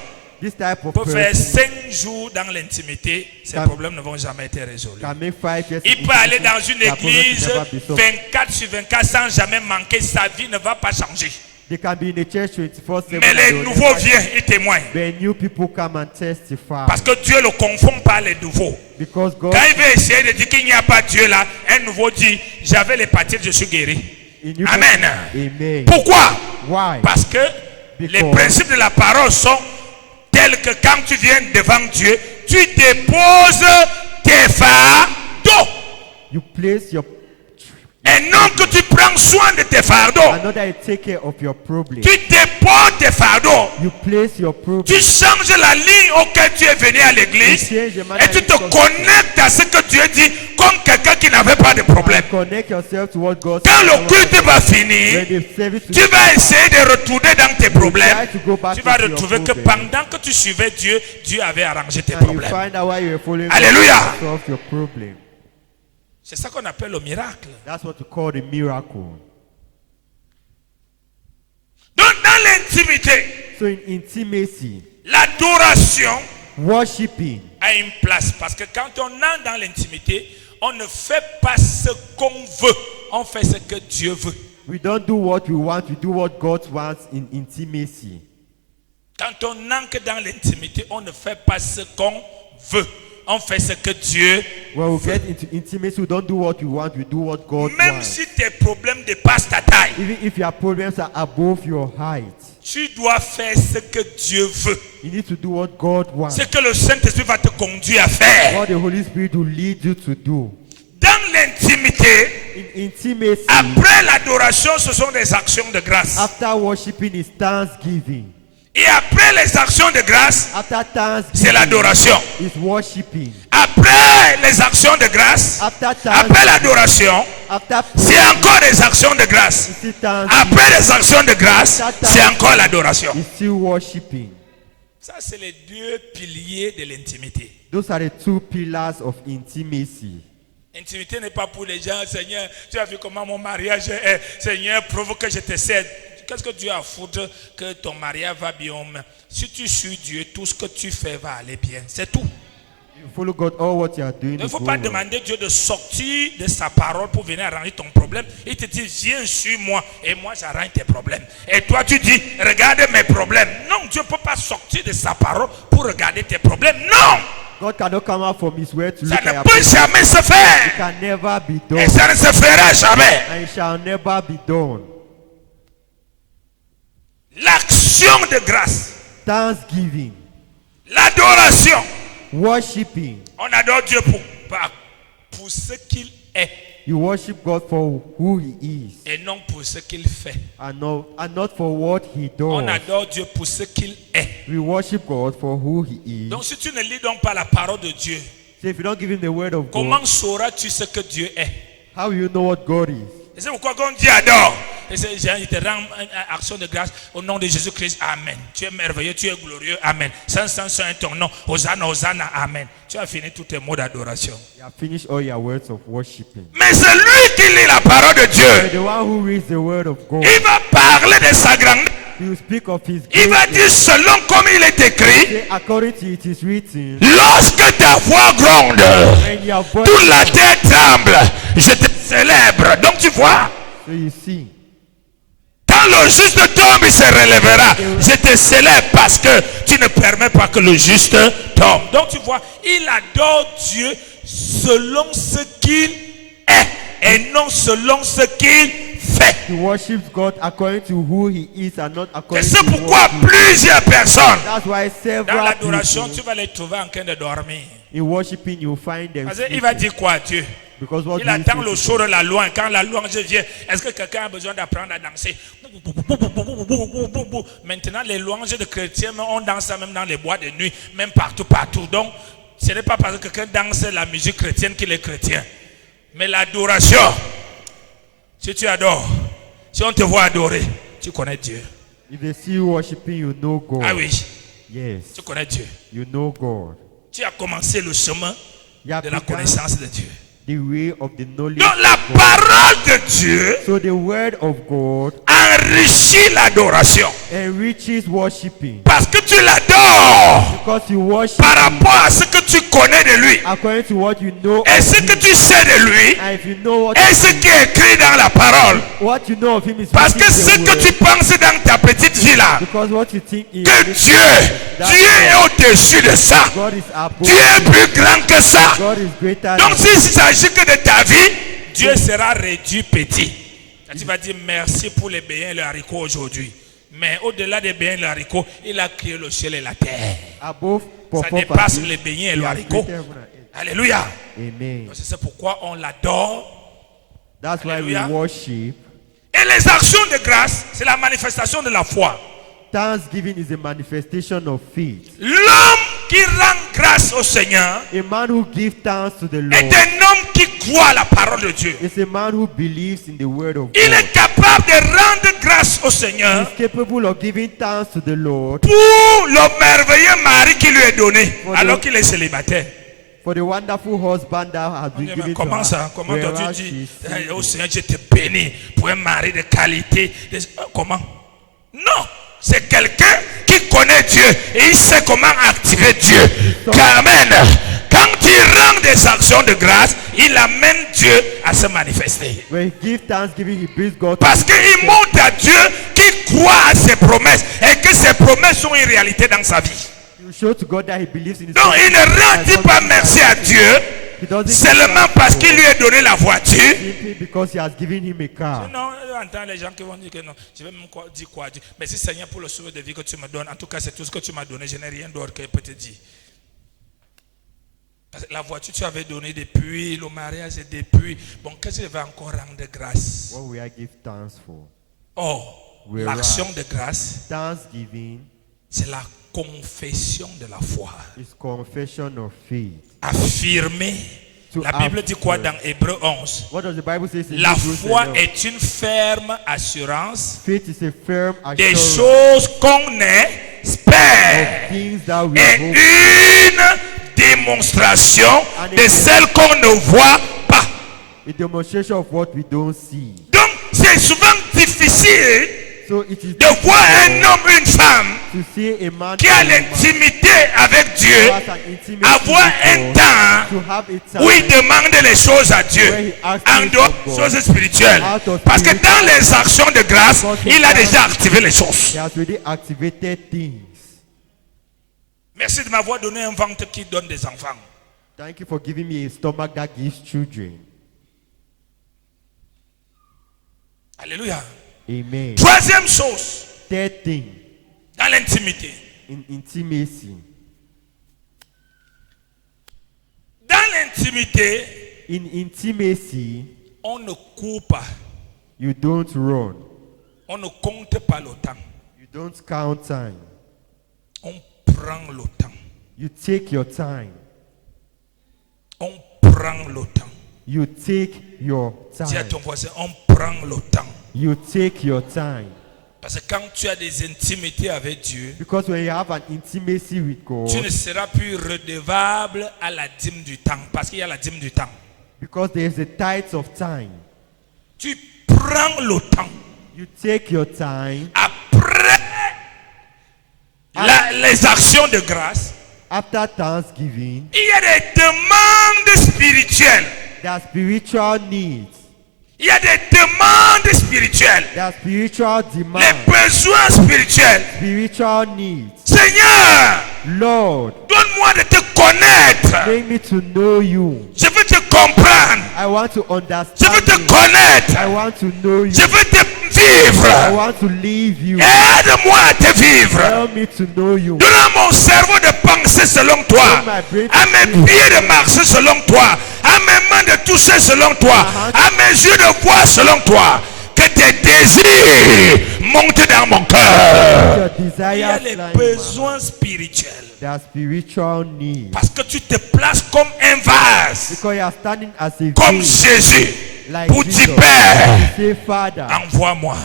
This type of Pour faire person 5 jours dans l'intimité, ces Can- problèmes ne vont jamais être résolus. can make 5 years. Il in peut aller intimacy, dans une their problem will église never be solved. 24 sur 24 sans jamais manquer, sa vie ne va pas changer. They can be in the church 24/7. Mais les nouveaux viennent, ils témoignent. When new people come and testify, Parce que Dieu ne confond pas les nouveaux. because God, Quand il veut essayer de dire qu'il n'y a pas Dieu là, un nouveau dit, j'avais l'hépatite, je suis guéri. in new Amen. Amen. Pourquoi? Why? Parce que les Because- principes de la parole sont tels que quand tu viens devant Dieu, tu déposes tes fardeaux. You place your Et non que tu prends soin de tes fardeaux. another you take care of your problem. Tu déposes tes fardeaux. You place your problem. Tu changes la ligne auquel tu es venu à l'église. Et tu te connectes à ce que Dieu dit comme quelqu'un qui n'avait pas de problème. Connect yourself to what God Quand says. le culte va When finir, the service tu vas essayer de retourner dans tes problèmes. try to go back Tu vas into your retrouver que problem. pendant que tu suivais Dieu, Dieu avait arrangé tes And you problèmes. find out why you are following Alléluia. God to solve your problem. C'est ça qu'on appelle le miracle. That's what you call the miracle. Donc dans l'intimité, So in intimacy, l'adoration worshiping, a une place. Parce que quand on entre dans l'intimité, on ne fait pas ce qu'on veut. On fait ce que Dieu veut. we don't do what we want, we do what God wants in intimacy. Quand on entre dans l'intimité, on ne fait pas ce qu'on veut. On fait ce que Dieu When we veut. get into intimacy, we don't do what we want, we do what God Même wants. si tes problèmes dépassent ta taille, Even if your problems are above your height, tu dois faire ce que Dieu veut. you need to do what God wants. Ce que le Saint-Esprit va te conduire à faire. What the Holy Spirit will lead you to do. Dans l'intimité, In intimacy, après l'adoration, ce sont des actions de grâce. after worshiping is thanksgiving. Et après les actions de grâce, After c'est thanksgiving, l'adoration. is worshiping. Après les actions de grâce, After après thanksgiving, l'adoration, after c'est prayer, encore des actions de grâce. is still thanksgiving. Après les actions de grâce, c'est encore l'adoration. Is still worshiping. Ça, c'est les deux piliers de l'intimité. Those are the two pillars of intimacy. Intimité n'est pas pour les gens. Seigneur, tu as vu comment mon mariage est. Seigneur, provoque que je te cède. Qu'est-ce que Dieu a à foutre que ton mariage va bien? Si tu suis Dieu, tout ce que tu fais va aller bien. C'est tout. You follow God, all what you are doing Il ne is faut going pas well. demander Dieu de sortir de sa parole pour venir arranger ton problème. Il te dit, viens sur moi et moi j'arrange tes problèmes. Et toi tu dis, regarde mes problèmes. Non, Dieu ne peut pas sortir de sa parole pour regarder tes problèmes. Non! God cannot come out from his way to Ça look at ne your peut problem. jamais se It faire. can never be Et done. ça ne se fera jamais. And it shall never be done. L'action de grâce, Thanksgiving, l'adoration. worshiping. On adore Dieu pour ce qu'il est You worship God for who he is et non pour ce qu'il fait. and not for what he On does. adore Dieu pour ce qu'il est. We worship God for who he is. Donc si tu ne lis donc pas la parole de Dieu, So if you don't give him the word of God, comment sauras-tu ce que Dieu est? how will you know what God is? Et c'est pourquoi quand Dieu adore, et il te rend une action de grâce au nom de Jésus-Christ. Amen. Tu es merveilleux, tu es glorieux. Amen. Saint est ton nom. Hosanna, Hosanna. Amen. Tu as fini tous tes mots d'adoration. You have finished all your words of worshiping. Mais c'est lui qui lit la parole de But Dieu. the one who reads the word of God, Il va parler de sa grandeur. he will speak of his Il va dire greatness. selon comme il est écrit. Say, according to it is written, Lorsque ta voix gronde, when your voice, toute la terre tremble. Je te célèbre. Donc tu vois, so you see, quand le juste tombe, il se relèvera. Je te célèbre parce que tu ne permets pas que le juste tombe. Donc tu vois, il adore Dieu selon ce qu'il est et non selon ce qu'il fait. he worships God according to who he is and not Et according c'est to pourquoi what he is. plusieurs personnes, That's why dans several l'adoration, people tu vas les trouver en train de dormir. in worshiping you find them Parce qu'il va sleeping. dire quoi à Dieu? Because what Il do you attend say le to show God? de la louange. Quand la louange vient, est-ce que quelqu'un a besoin d'apprendre à danser? Maintenant, les louanges de chrétiens, on danse ça même dans les bois de nuit, même partout, partout. Donc, ce n'est pas parce que quelqu'un danse la musique chrétienne qu'il est chrétien. Mais l'adoration, si tu adores, si on te voit adorer, tu connais Dieu. If they see you worshiping, you know God. Ah oui, Yes, tu connais Dieu. you know God. Tu as commencé le chemin You have de la begun connaissance de Dieu. the way of the knowledge Donc, la of God. parole de Dieu So the word of God enrichit l'adoration. enriches worshiping. Parce que tu l'adores Because you worship par him rapport à ce que tu connais de lui. according to what you know Et of ce que him. tu sais de lui. And if you know Et ce qui est écrit dans la parole. what you know of him is Parce que written in ce the que word. tu penses dans ta petite vie là. Because what you think is Que Dieu est au-dessus de ça. God is above. Dieu est plus grand que ça. God is greater. Donc than- s'il s'agit que de ta vie, Dieu sera réduit petit. Et tu vas dire merci pour les béens et le haricot aujourd'hui. Mais au-delà des béens et le haricot, il a créé le ciel et la terre. above Ça perform dépasse parties. les beignets et He le has haricot. created heaven and earth. Alléluia. Amen. Donc, c'est pourquoi on l'adore. That's why we Hallelujah. worship. Et les actions de grâce, c'est la manifestation de la foi. Thanksgiving is a manifestation of faith. L'homme qui rend grâce au Seigneur A man who gives thanks to the est Lord un homme qui croit à la parole de Dieu. is a man who believes in the word of Il God. est capable de rendre grâce au Seigneur He's capable of giving thanks to the Lord pour le merveilleux mari qui lui est donné For alors the- qu'il est célibataire. for the wonderful husband that has been Mais given to comment her. ça? Comment whereas toi tu she dis is single. oh Seigneur, je te bénis pour un mari de qualité? Comment? Non, c'est quelqu'un qui connaît Dieu et il sait comment activer Dieu. Amen. Quand il rend des actions de grâce, il amène Dieu à se manifester. When he gives thanksgiving, he brings God. Parce qu'il montre à Dieu qu'il croit à ses promesses et que ses promesses sont une réalité dans sa vie. You show to God that he believes in his Donc il ne rendit pas merci à Dieu He doesn't give seulement thanks parce to qu'il lui a donné la voiture. simply because he has given him a car. Non, j'entends les gens qui vont dire que non, je vais même dire quoi Dieu. Mais si Seigneur, pour le sauver de vie que tu me donnes, en tout cas c'est tout ce que tu m'as donné, je n'ai rien d'autre que peut te dire. Parce que la voiture tu avais donné depuis, le mariage est depuis. Bon, qu'est-ce que je vais encore rendre grâce? What will I give thanks for? Oh, Whereas- l'action de grâce Thanksgiving C'est la confession de la foi. It's confession of faith. Affirmer. To La Bible dit quoi dans affirm. Hébreux 11? What does the Bible say in La Hebrews foi 11? est une ferme assurance Faith is a firm des assurance choses qu'on of espère things that we et hope, une démonstration de celles qu'on ne voit pas. a demonstration of what we don't see. Donc, c'est souvent difficile So it is de voir un difficult homme, une femme to see a man qui a or a woman l'intimité avec Dieu, who has an intimacy avoir with un God, temps to have a time où il demande les choses à where Dieu he asks en things dehors of des God, choses spirituelles. out of Parce que spiritual dans les actions de grâce, Because il a he déjà has- activé les choses. he has already activated things. Merci de m'avoir donné un ventre qui donne des enfants. Thank you for giving me a stomach that gives children. Alléluia. Amen. Troisième chose, Third thing, dans l'intimité. in intimacy. Dans l'intimité, In intimacy, on ne court pas. you don't run. On ne compte pas le temps. You don't count time. On prend le temps. You take your time. On prend le temps. You take your Dis à time. ton voisin, on prend le temps. You take your time. Parce que quand tu as des intimités avec Dieu, Because when you have an intimacy with God, tu ne seras plus redevable à la dîme du temps. Parce qu'il y a la dîme du temps. because there's a tithe of time, Tu prends le temps. you take your time. Après les actions de grâce, After Thanksgiving, il y a des demandes spirituelles. there are spiritual needs. Il y a des demandes spirituelles. There are spiritual Les demands, besoins spirituels. spiritual needs. Seigneur, Lord, donne-moi de te connaître. make me to know you. Je veux te comprendre. I want to Je veux understand te you. connaître. I want to know you. Je veux te I vivre. want to live you. Aide-moi à te vivre. Help me to know you. Donne à mon cerveau de penser selon toi. À mes pieds de marcher selon toi. À mes mains de toucher selon toi. À mes yeux de voir selon toi. Que tes désirs montent dans mon cœur. Your Il y a desires les lie in my besoins spirituels. There are spiritual needs. Parce que tu te places comme un vase. Because you are standing as a Comme vase, Jésus. like Pour dire Jesus. Père, Say, Father, envoie-moi.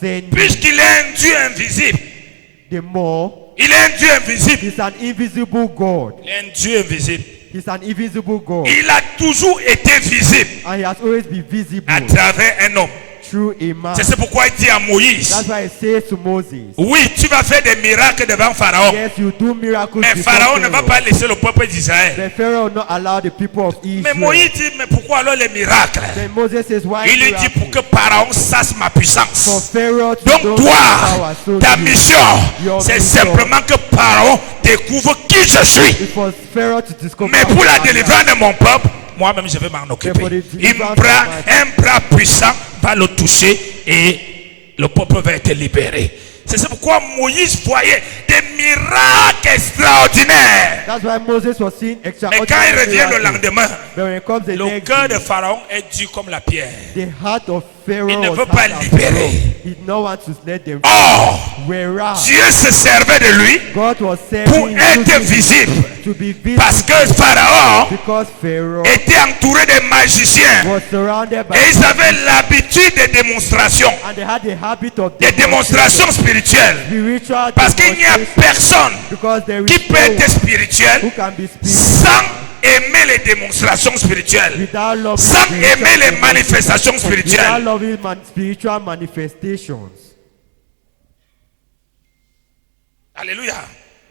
send me. Puisqu'il est un Dieu invisible. The more, Il est un Dieu invisible. He's an invisible God. Il est un Dieu invisible. He's an invisible God. Il a toujours été visible And He has always been visible à travers un homme. through a man. C'est pourquoi il dit à Moïse, That's why He says to Moses, oui, tu vas faire des miracles devant Pharaon. yes, you do miracles Mais before Pharaon ne va Pharaoh. pas laisser le peuple d'Israël. But Pharaoh will not allow the people of Mais Israel. Moïse dit, mais pourquoi alors les miracles? Then Moses says, why Il lui dit pour que Pharaon sache ma For puissance. Pharaoh to Donc know toi, my power. So ta you- mission, your c'est mission simplement que Pharaon découvre qui je suis. It was Pharaoh to discover Mais pour who la I am. délivrance de mon peuple, moi-même je vais m'en occuper. Un bras puissant va le toucher et le peuple va être libéré. C'est pourquoi Moïse voyait des miracles extraordinaires. That's why Moses was seeing Mais extraordinary quand il revient le miracles. lendemain, But when it comes the le next cœur day, de Pharaon est dur comme la pierre. the heart of Pharaoh Il ne was veut pas hard as libérer. Pharaoh. He did not want to let them. Or, Whereas Dieu se servait de lui God was pour serving être using visible. to be visible Parce que Pharaon because Pharaoh était entouré de magiciens. was surrounded by Et ils avaient l'habitude des démonstrations. and they had the habit of Des démonstrations spirituelles. spiritual Parce qu'il n'y a demonstration personne because there qui is peut no être one spirituel who can be spiritual sans aimer les démonstrations spirituelles, without loving sans spiritual aimer les demonstrations, manifestations without spirituelles. loving spiritual manifestations. Alléluia.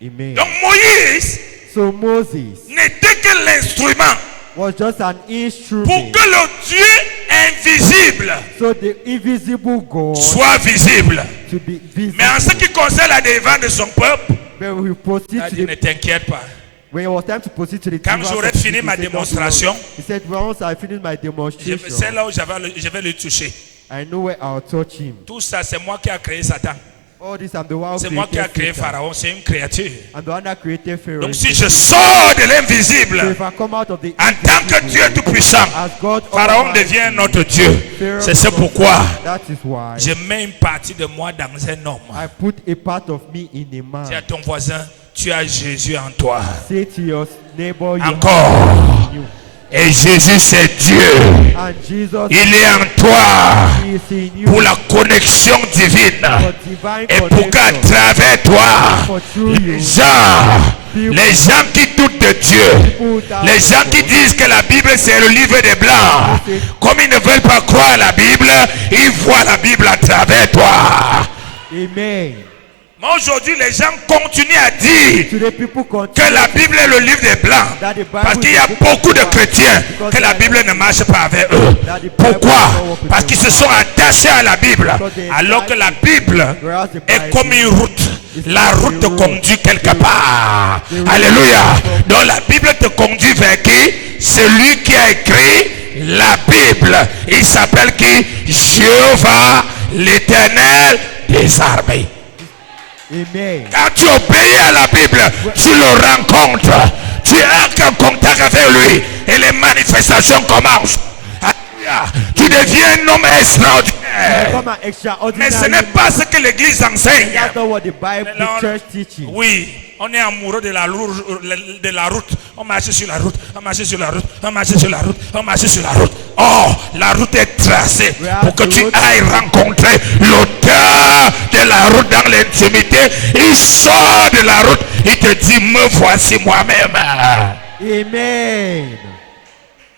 Amen. Donc Moïse So Moses n'était que l'instrument was just an pour instrument que le Dieu invisible so the invisible God soit visible. to be visible. Mais en ce qui concerne la délivrance de son peuple, When we proceed il a to dit, the, ne t'inquiète pas. when it was time to proceed to the Quand deliverance j'aurai of the fini people, ma he said, "Don't démonstration, worry." He said, once I finish my demonstration, C'est là où je vais le toucher. I know where I'll touch him. Tout ça, c'est moi qui ai créé Satan. All this, I'm the one who C'est moi qui ai créé created Satan. Pharaon, c'est une créature. I'm the one that created Pharaoh. Donc si je sors de So l'invisible, if I come out of the en tant que Dieu Tout-Puissant, as God Pharaon Almighty, devient notre Dieu. C'est pourquoi that is why je mets une partie de moi dans un homme. I put a part of me in a man. Dis à ton voisin, tu as Jésus en toi. Say to your neighbor, you Encore. have you. Et Jésus c'est Dieu. And Jesus Il est en toi is in you pour la connexion divine. for divine Et pour qu'à connection. travers toi, For through you, les gens qui doutent de Dieu, les gens qui disent que la Bible c'est le livre des Blancs, comme ils ne veulent pas croire à la Bible, ils voient la Bible à travers toi. Amen. Mais aujourd'hui, les gens continuent à dire Today people que continue la Bible est le livre des Blancs. Parce qu'il y a beaucoup de chrétiens que la Bible ne marche pas avec eux. Pourquoi? Parce qu'ils se sont attachés à la Bible. Alors que la Bible est comme une route. La route te conduit quelque part. Alléluia. Donc la Bible te conduit vers qui? Celui qui a écrit la Bible. Il s'appelle qui? Jéhovah, l'Éternel des armées. Amen. Quand tu obéis à la Bible, tu le rencontres. Tu es en contact avec lui. Et les manifestations commencent. Alléluia. Tu deviens un homme extraordinaire. Become an extraordinary Mais ce n'est man. pas ce que l'Église enseigne. That's not what the Bible, Mais non, the church teaching. Oui, on est amoureux de la route. On marche sur la route. On marche sur la route. On marche sur la route. On marche sur la route. Oh, la route est tracée pour que tu ailles rencontrer l'auteur de la route dans l'intimité. Il sort de la route. Il te dit, me voici moi-même. Amen.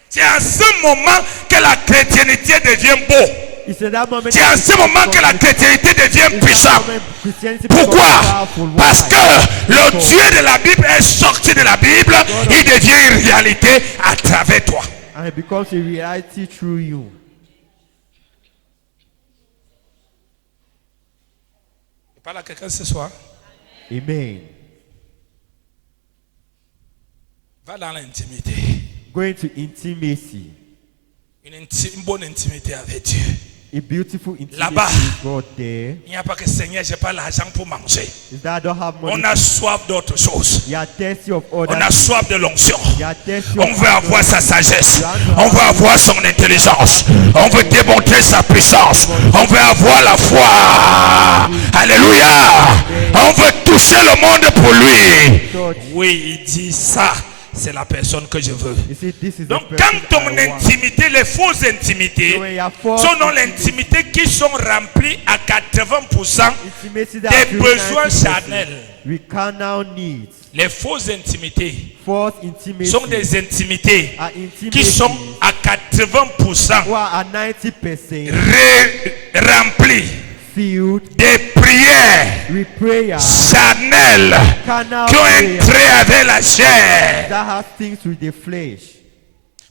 C'est à ce moment que la chrétienté devient beau. It's at that moment C'est à ce moment que la chrétienté devient puissante. Pourquoi? Parce que le Dieu de la Bible est sorti de la Bible. Il devient une réalité à travers toi. And it becomes a reality through you. Je parle à quelqu'un ce soir. Amen. Va dans l'intimité. Going to intimacy. Une bonne intimité avec Dieu. A beautiful intimacy Là-bas. with God there. Il n'y a pas que Seigneur, je n'ai pas l'argent pour manger. Is that I don't have money. On a soif d'autre chose. You are thirsty of On other a things. soif de l'onction. You are thirsty On of veut avoir sa sagesse. On veut avoir son intelligence. On veut démontrer sa puissance. On veut avoir la foi. Alléluia. On veut toucher le monde pour lui. Oui, il dit ça. C'est la personne que je veux. You see, this is Donc the quand person ton I want. intimité, les fausses intimités, So when you are forced sont dans l'intimité qui sont remplies à 80% intimacy that des fills besoins 90%, charnels. we carnal needs. Les fausses intimités False intimacy sont des intimités are intimacy qui sont à 80% who are at 90% remplies filled des prières with prayer charnelles carnal qui ont un prayer trait avec la chair. that has things with the flesh.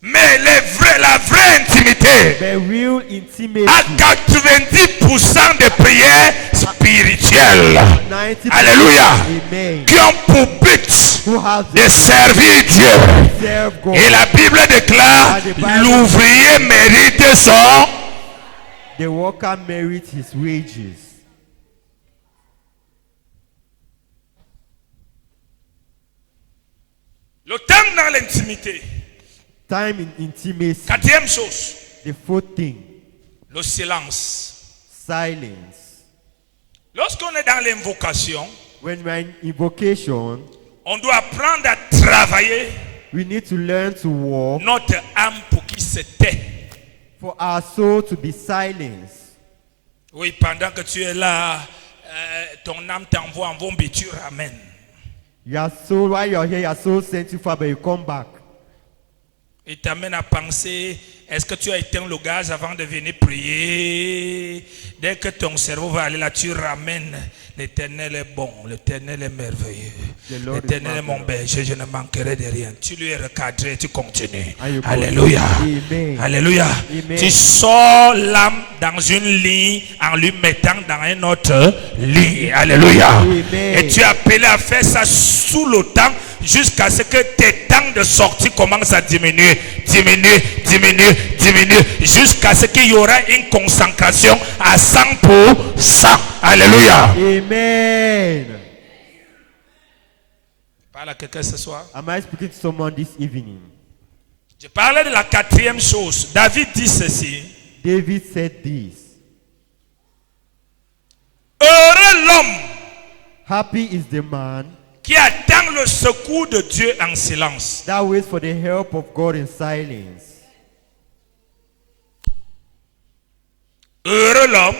Mais la vraie intimité, The real intimacy, à 90% de prières spirituelles. 90%, Alléluia. amen, Qui ont pour but who has de servir Dieu. serve God. Et la Bible déclare, l'ouvrier mérite son... The worker merits his wages. Le temps dans l'intimité. Time in intimacy. Quatrième chose, The fourth thing, le silence. silence. Lorsqu'on est dans l'invocation, When we're in invocation, on doit apprendre à travailler we need to learn to walk notre âme pour qu'il se tait. for our soul to be silenced. Oui, pendant que tu es là, ton âme t'envoie en vombi, tu ramènes. Your soul, while you're here, your soul sent you far, but you come back. Il t'amène à penser, est-ce que tu as éteint le gaz avant de venir prier? Dès que ton cerveau va aller là, tu ramènes. L'Éternel est bon, l'Éternel est merveilleux. L'Éternel est mon berger, je ne manquerai de rien. Tu lui es recadré, tu continues. Alléluia. Amen. Alléluia. Amen. Tu sors l'âme dans une ligne en lui mettant dans une autre ligne. Alléluia. Amen. Et tu es appelé à faire ça sous le temps jusqu'à ce que tes temps de sortie commencent à diminuer, jusqu'à ce qu'il y aura une consécration à 100%. Alléluia. Amen. Parle à quelqu'un ce soir. Am I speaking to someone this evening? Je parlais de la quatrième chose. David dit ceci. David said this. Heureux l'homme Happy is the man qui attend le secours de Dieu en silence. that waits for the help of God in silence. Heureux l'homme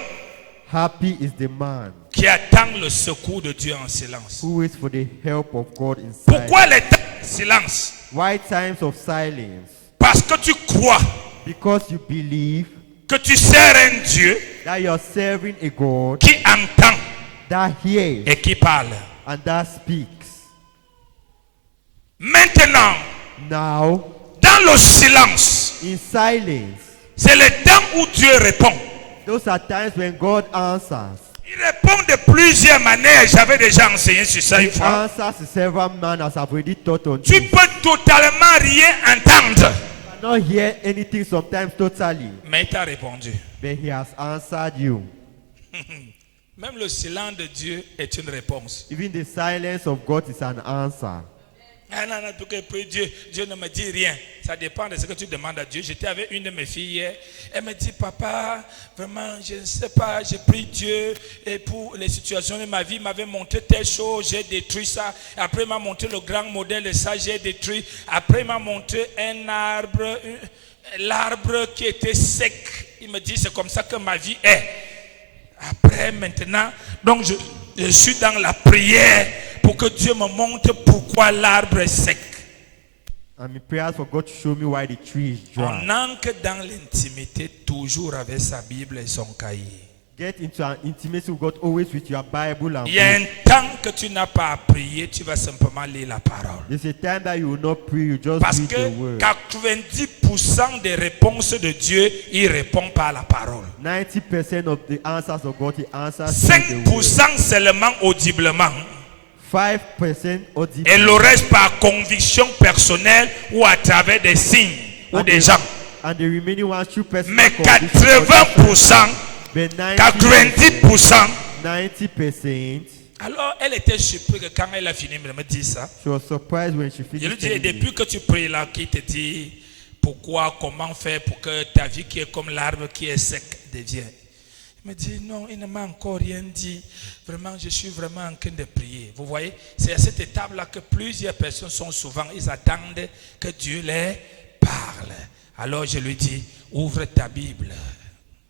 Happy is the man qui attend le secours de Dieu en silence. who waits for the help of God in silence. Pourquoi les temps de silence? Why times of silence? Parce que tu crois Because you believe que tu sers un Dieu that you are serving a God qui entend that hears et qui parle. and that speaks. Maintenant, Now, dans le silence, in silence, c'est le temps où Dieu répond. those are times when God answers. Il répond de plusieurs manières. J'avais déjà enseigné sur ça une He fois. answers in several manners. I've already taught on Tu this. peux totalement rien entendre. You cannot hear anything sometimes totally, Mais il t'a répondu. but He has answered you. Même le silence de Dieu est une réponse. Even the silence of God is an answer. Ah non, non, pour que prie Dieu, Dieu ne me dit rien. Ça dépend de ce que tu demandes à Dieu. J'étais avec une de mes filles hier. Elle me dit, papa, vraiment, je ne sais pas, j'ai prié Dieu et pour les situations de ma vie, il m'avait montré telle chose, j'ai détruit ça. Après, il m'a montré le grand modèle de ça, j'ai détruit. Après, il m'a montré un arbre, l'arbre qui était sec. Il me dit, c'est comme ça que ma vie est. Après, maintenant, donc je suis dans la prière pour que Dieu me montre pourquoi l'arbre est sec. I'm in prayers for God to show me why the tree is On dry. entre dans l'intimité toujours avec sa Bible et son cahier. Get into an intimacy with God always with your Bible and Il y a un book. temps que tu n'as pas à prier, tu vas simplement lire la parole. There's a time that you will not pray, you just Parce read the que word. 90% des réponses de Dieu, il répond par la parole. 90% of the answers of God, He answers through the word. 5% seulement audiblement. 5% audibly. Et le reste par conviction personnelle ou à travers des signes ou des gens. And the remaining ones through personal Mais conviction. 80%, But 90%. 90%, Alors, elle était surprise que quand elle a fini de me dire ça, she was surprised when she je lui finished dis, telling me. depuis que tu pries là, qui te dit pourquoi, comment faire pour que ta vie qui est comme l'arbre qui est sec devienne. Il me dit, non, il ne m'a encore rien dit. Vraiment, je suis vraiment en train de prier. Vous voyez, c'est à cette étape-là que plusieurs personnes sont souvent, ils attendent que Dieu les parle. Alors, je lui dis, ouvre ta Bible.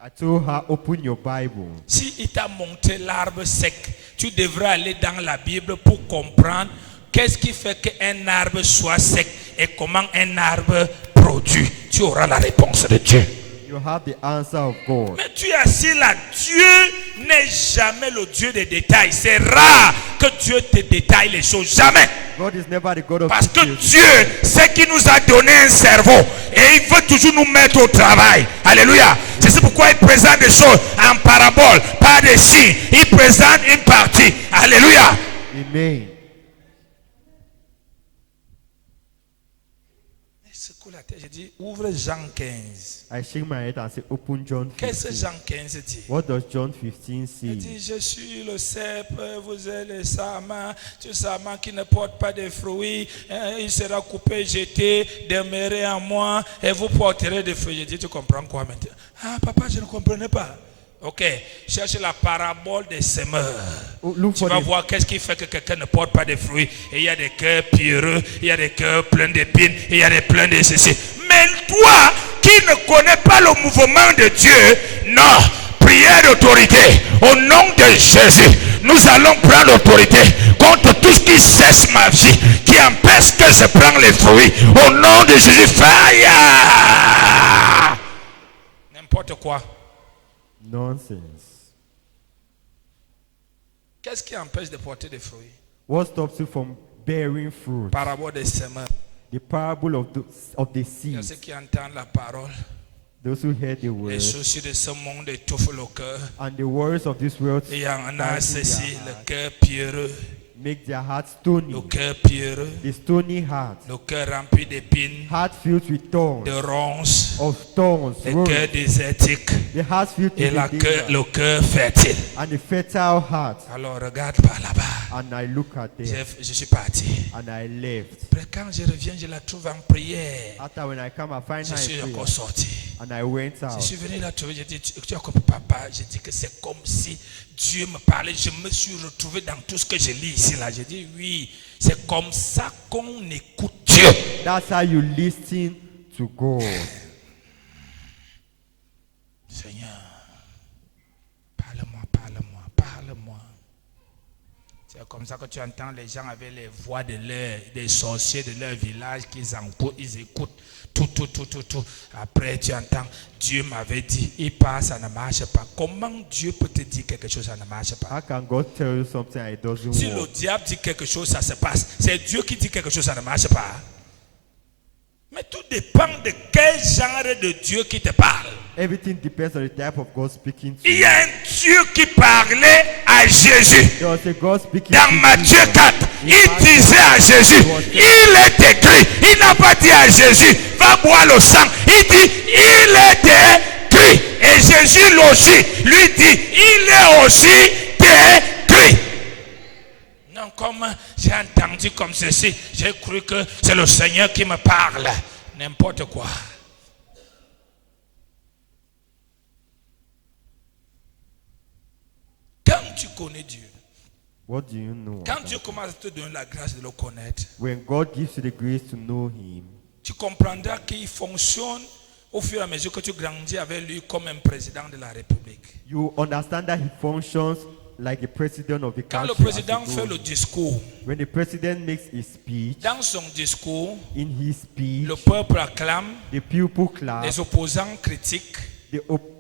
I told her, open your Bible. Si il t'a montré l'arbre sec, tu devrais aller dans la Bible pour comprendre qu'est-ce qui fait qu'un arbre soit sec et comment un arbre produit. Tu auras la réponse de Dieu. You have the answer of God. Mais tu es assis là, Dieu n'est jamais le Dieu des détails. C'est rare que Dieu te détaille les choses, jamais. God is never the God of Parce que details. Dieu, c'est qui nous a donné un cerveau et il veut toujours nous mettre au travail. Alléluia. C'est pourquoi il présente des choses en parabole, pas des signes. Il présente une partie. Alléluia. Amen. Secoue la tête, je dis, ouvre Jean 15. I shake my head and say, open John Qu'est-ce que 15. Jean 15 dit? What does John 15 Il say? dit, je suis le cep, vous êtes le sarment, ce sarment qui ne porte pas de fruits, il sera coupé, jeté, demeurez en moi, et vous porterez des fruits. Je dis, tu comprends quoi maintenant? Ah, papa, je ne comprenais pas. Ok, cherche la parabole des semeurs. Look Tu for vas the, voir qu'est-ce qui fait que quelqu'un ne porte pas de fruits. Et il y a des cœurs pierreux, il y a des cœurs pleins d'épines, et il y a des pleins de ceci. Mais toi, qui ne connais pas le mouvement de Dieu, non, prière d'autorité. Au nom de Jésus, nous allons prendre l'autorité contre tout ce qui cesse ma vie, qui empêche que je prenne les fruits. Au nom de Jésus, fire! N'importe quoi. nonsense. Qu'est-ce qui empêche de porter des fruits? What stops you from bearing fruit? Parabole des semeurs. The parable of the Il y a seeds. ceux qui entendent la parole. Those who heard the Les word. soucis de ce monde étouffent le cœur. And the words of this world Et il y en a stifle ceci, their le heart, cœur pierreux. make their hearts stony. le cœur pierreux, The stony heart. le cœur rempli d'épines, Heart filled with thorns. de ronces, Of thorns. le Rose. cœur désertique The heart filled et with le cœur fertile. and the fertile heart. Alors regarde par là-bas. And I look at them. Je suis parti. And I left. Après, quand je reviens, je la trouve en prière. After when I come, I find Je her suis in encore prayer. sorti. And I went Je out. suis venu la trouver, j'ai dit, tu as compris papa, j'ai dit que c'est comme si Dieu me parlait, je me suis retrouvé dans tout ce que je lis ici là. J'ai dit oui, c'est comme ça qu'on écoute Dieu. That's how you listen to God. Seigneur, parle-moi, parle-moi, parle-moi. C'est comme ça que tu entends les gens avec les voix des sorciers de leur village ils écoutent tout. Après tu entends, Dieu m'avait dit, il passe, ça ne marche pas. Comment Dieu peut te dire quelque chose, ça ne marche pas? How can God tell you something and it doesn't Si le work? diable dit quelque chose, ça se passe. C'est Dieu qui dit quelque chose, ça ne marche pas. Mais tout dépend de quel genre de Dieu qui te parle. Everything depends on the type of God speaking to Il y you. a un Dieu qui parlait à Jésus. There was a God speaking Dans to Matthieu Jesus. 4, il disait à Jésus, il est écrit, il n'a pas dit à Jésus, va boire le sang. Il dit, il est écrit. Et Jésus aussi lui dit, il est aussi écrit. Non, comme j'ai entendu comme ceci, j'ai cru que c'est le Seigneur qui me parle. N'importe quoi. Quand tu connais Dieu, What do you know? quand Dieu commence à te donner la grâce de le connaître, When God gives you the grace to know Him, tu comprendras qu'il fonctionne au fur et à mesure que tu grandis avec lui comme un président de la République. you understand that He functions like a president of the Quand le country. président as you fait know. le discours, When the president makes a speech, dans son discours, in his speech, le peuple acclame, the people clap, les opposants critiquent,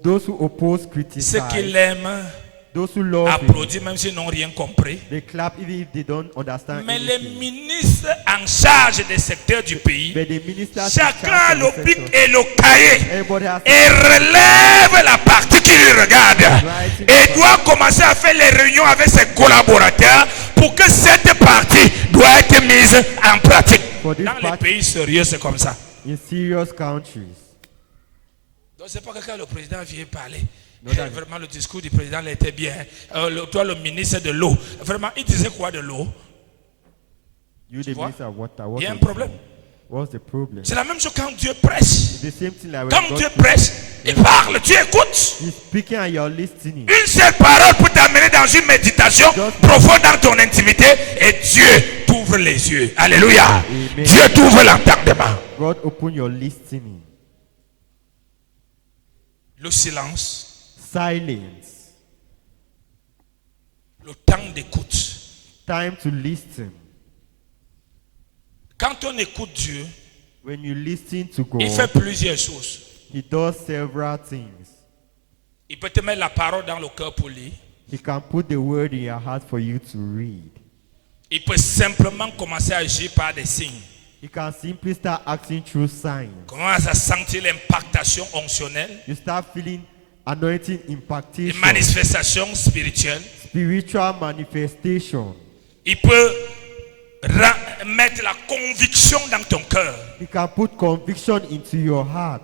those who oppose ceux criticize, qui l'aiment those who love Him, applaudissent même s'ils n'ont rien compris. they clap even if they don't understand Mais les anything. ministres en charge des secteurs du pays, But the ministers chacun in a charge le of the bic sector, et le cahier everybody has et relève la partie qui lui regarde et doit commencer à faire les réunions avec ses collaborateurs pour que cette partie doit être mise en pratique. For this Dans les part- pays sérieux, c'est comme ça. in serious countries. Donc c'est pas que quand le président vient parler, Non, non. vraiment le discours du président il était bien. Toi le ministre de l'eau, vraiment il disait quoi de l'eau? You the vois? minister of water. Il y a un What's the problème. What's the problem? C'est la même chose quand Dieu prêche. The same thing like when Quand God Dieu prêche, il parle, tu écoutes. is speaking and you're listening. Une seule parole peut t'amener dans une méditation profonde dans ton intimité et Dieu t'ouvre les yeux. Alléluia. Amen. Dieu t'ouvre l'entendement. God open your listening. Le silence, Silence. le temps d'écoute. Time to listen. Quand on écoute Dieu, When you listen to il fait God, plusieurs choses. He does several things. Il peut te mettre la parole dans le cœur pour lire. He can put the word in your heart for you to read. Il peut simplement commencer à agir par des signes. He can simply start acting through signs. Commence à sentir l'impactation onctionnelle, You start feeling anointing les impactation, manifestations spirituelles. spiritual manifestation. Il peut mettre la conviction dans ton cœur. He can put conviction into your heart.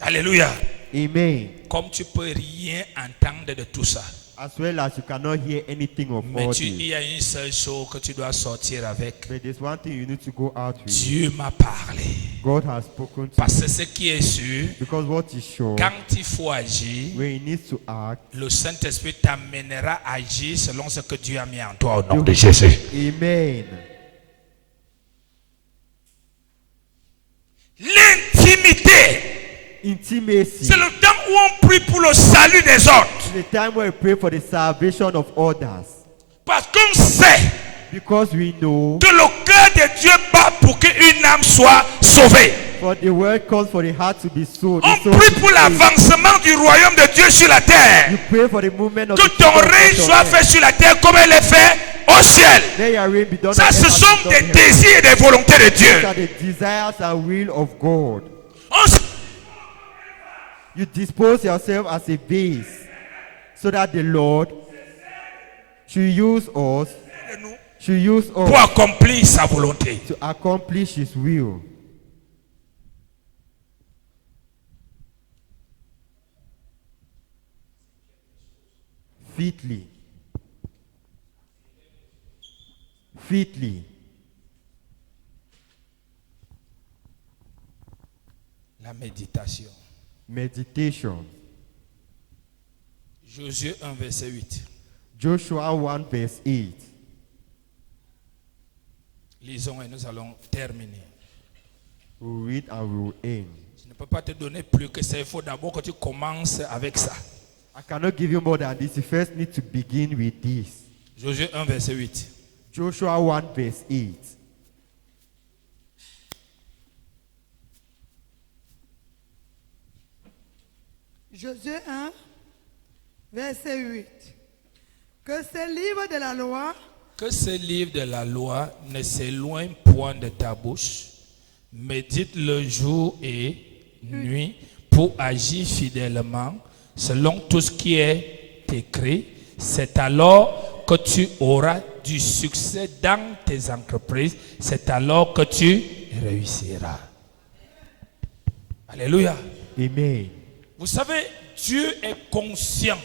Alléluia. Amen. Comme tu peux rien entendre de tout ça. As well as you cannot hear anything of Mais all il this. y a une seule chose que tu dois sortir avec. But there's one thing you need to go out with. Dieu m'a parlé. God has spoken to Parce you. que ce qui est sûr, Because what is sure, quand il faut agir, when he needs to act, le Saint-Esprit t'amènera à agir selon ce que Dieu a mis en toi au nom de Jésus. Amen. L'intimité, Intimacy. c'est le temps où on prie pour le salut des autres. The time where we pray for the salvation of others. Parce qu'on sait Because we know que le cœur de Dieu bat pour qu'une âme soit sauvée. for the word calls for the heart to be sold. On prie pour l'avancement du royaume de Dieu sur la terre. You pray for the movement of Que the ton kingdom of règne God soit on fait earth. sur la terre comme elle est faite au ciel. Let your reign be done Ça, on ce earth as sont it is done des in heaven. désirs et des volontés de These Dieu. are the desires and will of God. On se- You dispose yourself as a base so that the Lord should use us should use all pour accomplir sa volonté. to accomplish His will. Fitly. Fitly. La méditation. Meditation. Josué 1, verset 8. Joshua 1 verse 8. Lisons et nous allons terminer. We'll read and we will end. Je ne peux pas te donner plus que ça. Il faut d'abord que tu commences avec ça. I cannot give you more than this. You first need to begin with this. Josué 1, verset 8. Joshua 1 verse 8. Josué 1, verset 8. Que ce livre de la loi Que ce livre de la loi ne s'éloigne point de ta bouche. Médite-le jour et nuit pour agir fidèlement selon tout ce qui est écrit. C'est alors que tu auras du succès dans tes entreprises. C'est alors que tu réussiras. Alléluia. Amen. Vous savez, Dieu est conscient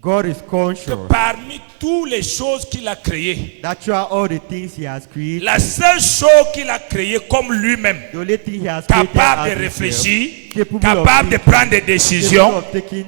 God is que conscious parmi toutes les choses qu'il a créées, that throughout all the things He has created, la seule chose qu'il a créée comme lui-même, the only thing He has created capable as de Himself, réfléchir, capable capable de of prendre des capable décisions, of taking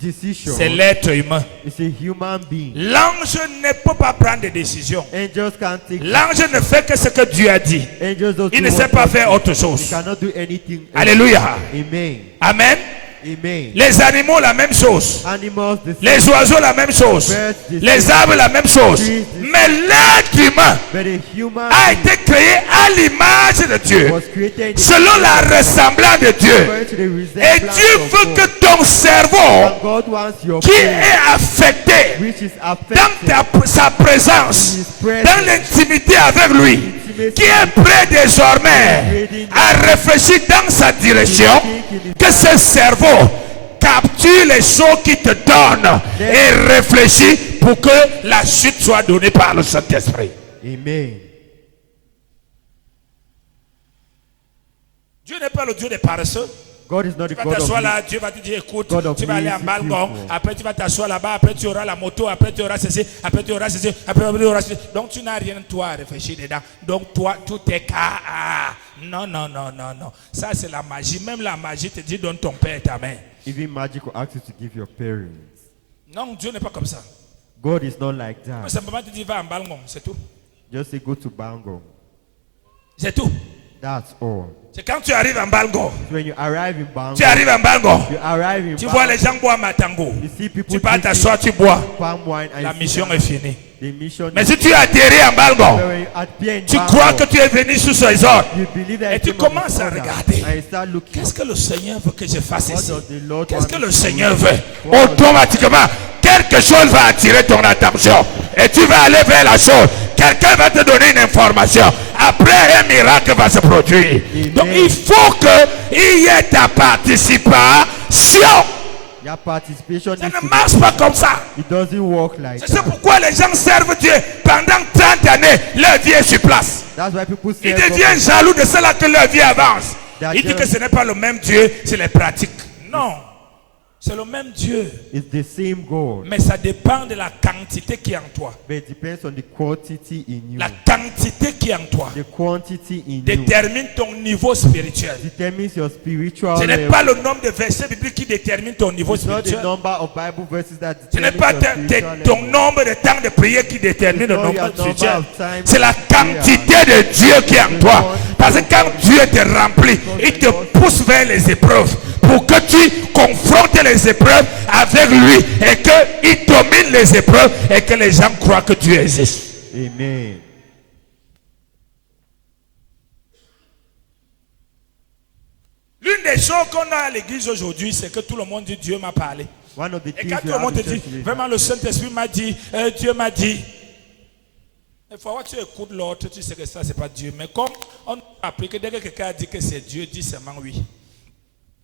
decisions, c'est l'être humain. is a human being. L'ange ne peut pas prendre des décisions. Angels can't take L'ange ne fait que ce que Dieu a dit. Angels don't Il do ne sait what pas God faire says. autre He chose. cannot do anything else. Alléluia. Amen. Amen. Amen. Les animaux, la même chose. Animals, the same. Les oiseaux, la même chose. Birds, the Les same. arbres, la même chose. Trees, the Mais l'être humain But a human a being été créé à l'image de Dieu, was created in the selon la ressemblance de Dieu. according to the Et resemblance Dieu of veut God. que ton cerveau, And God wants your qui brain, est affecté which is dans affected, sa présence, dans l'intimité avec lui, qui est prêt désormais à réfléchir dans sa direction, que ce cerveau capture les choses qui te donnent et réfléchit pour que la suite soit donnée par le Saint-Esprit. Amen. Dieu n'est pas le Dieu des paresseux. God is not the Tu vas God t'asseoir of là, Dieu va te dire écoute, God of tu vas aller à lazy Balgon, people. après tu vas t'asseoir là-bas, après tu auras la moto, après tu auras ceci, après tu auras ceci, après tu auras ceci. Donc tu n'as rien toi à réfléchir dedans. Donc toi, tout est KA. Non, non, non, non, non. Ça c'est la magie. Même la magie te dit donne ton père et ta mère. Even magic will ask you to give your parents. Non, Dieu n'est pas comme ça. God is not like Mais that. simplement te dit va à Balgon, c'est tout. Just say go to Bangor. C'est tout. That's all. C'est quand tu arrives en Balgon, When you arrive in tu Bangor, arrives en Balgon, you arrive in tu vois Bangor, les gens boire matango. you see people Tu vas drinking t'asseoir, tu bois. palm wine and La you mission see est finie. the mission Mais is si tu atterris en Balgon, when you appear in tu Bangor, crois que tu es venu sous ses ordres. you believe that Et tu it's him of commences his à order, regarder. and you start looking. Qu'est-ce que le Seigneur veut que je fasse What ici? does the Lord Qu'est-ce want que me le to Seigneur do? veut? What does- Automatiquement, quelque chose va attirer ton attention. Et tu vas aller vers la chose. Quelqu'un va te donner une information. Après, un miracle va se produire. Amen. Donc, il faut qu'il y ait ta participation. Your participation Ça needs ne to be- marche pas comme ça. It doesn't work like C'est that. pourquoi les gens servent Dieu pendant 30 années. Leur vie est sur place. That's why people say Il devient jaloux de cela que leur vie avance. Il dit que ce n'est pas le même Dieu, c'est les pratiques. Non, c'est le même Dieu. it's the same God, Mais ça dépend de la quantité qui est en toi. but it depends on the quantity in you. La quantité qui est en toi The quantity in you détermine ton niveau spirituel. determines your spiritual Ce n'est level. pas le nombre de versets bibliques qui détermine ton niveau It's not the spirituel. number of Bible verses that Ce n'est determines pas your spiritual ton level. nombre de temps de prière qui détermine le It's not nombre your number spirituel. of times C'est la of prayer. quantité de Dieu qui est en toi. Parce que quand Dieu te remplit, il te pousse vers les épreuves pour que tu confrontes les épreuves avec lui et qu'il domine les épreuves et que les gens croient que Dieu existe. Amen. L'une des choses qu'on a à l'église aujourd'hui, c'est que tout le monde dit Dieu m'a parlé. One of the Et things quand we tout le have monde te in dit, church today, vraiment le Saint-Esprit m'a dit, Dieu m'a dit. Il faut que tu écoutes l'autre, tu sais que ça, c'est pas Dieu. Mais comme on a appris que dès que quelqu'un a dit que c'est Dieu, dit seulement oui.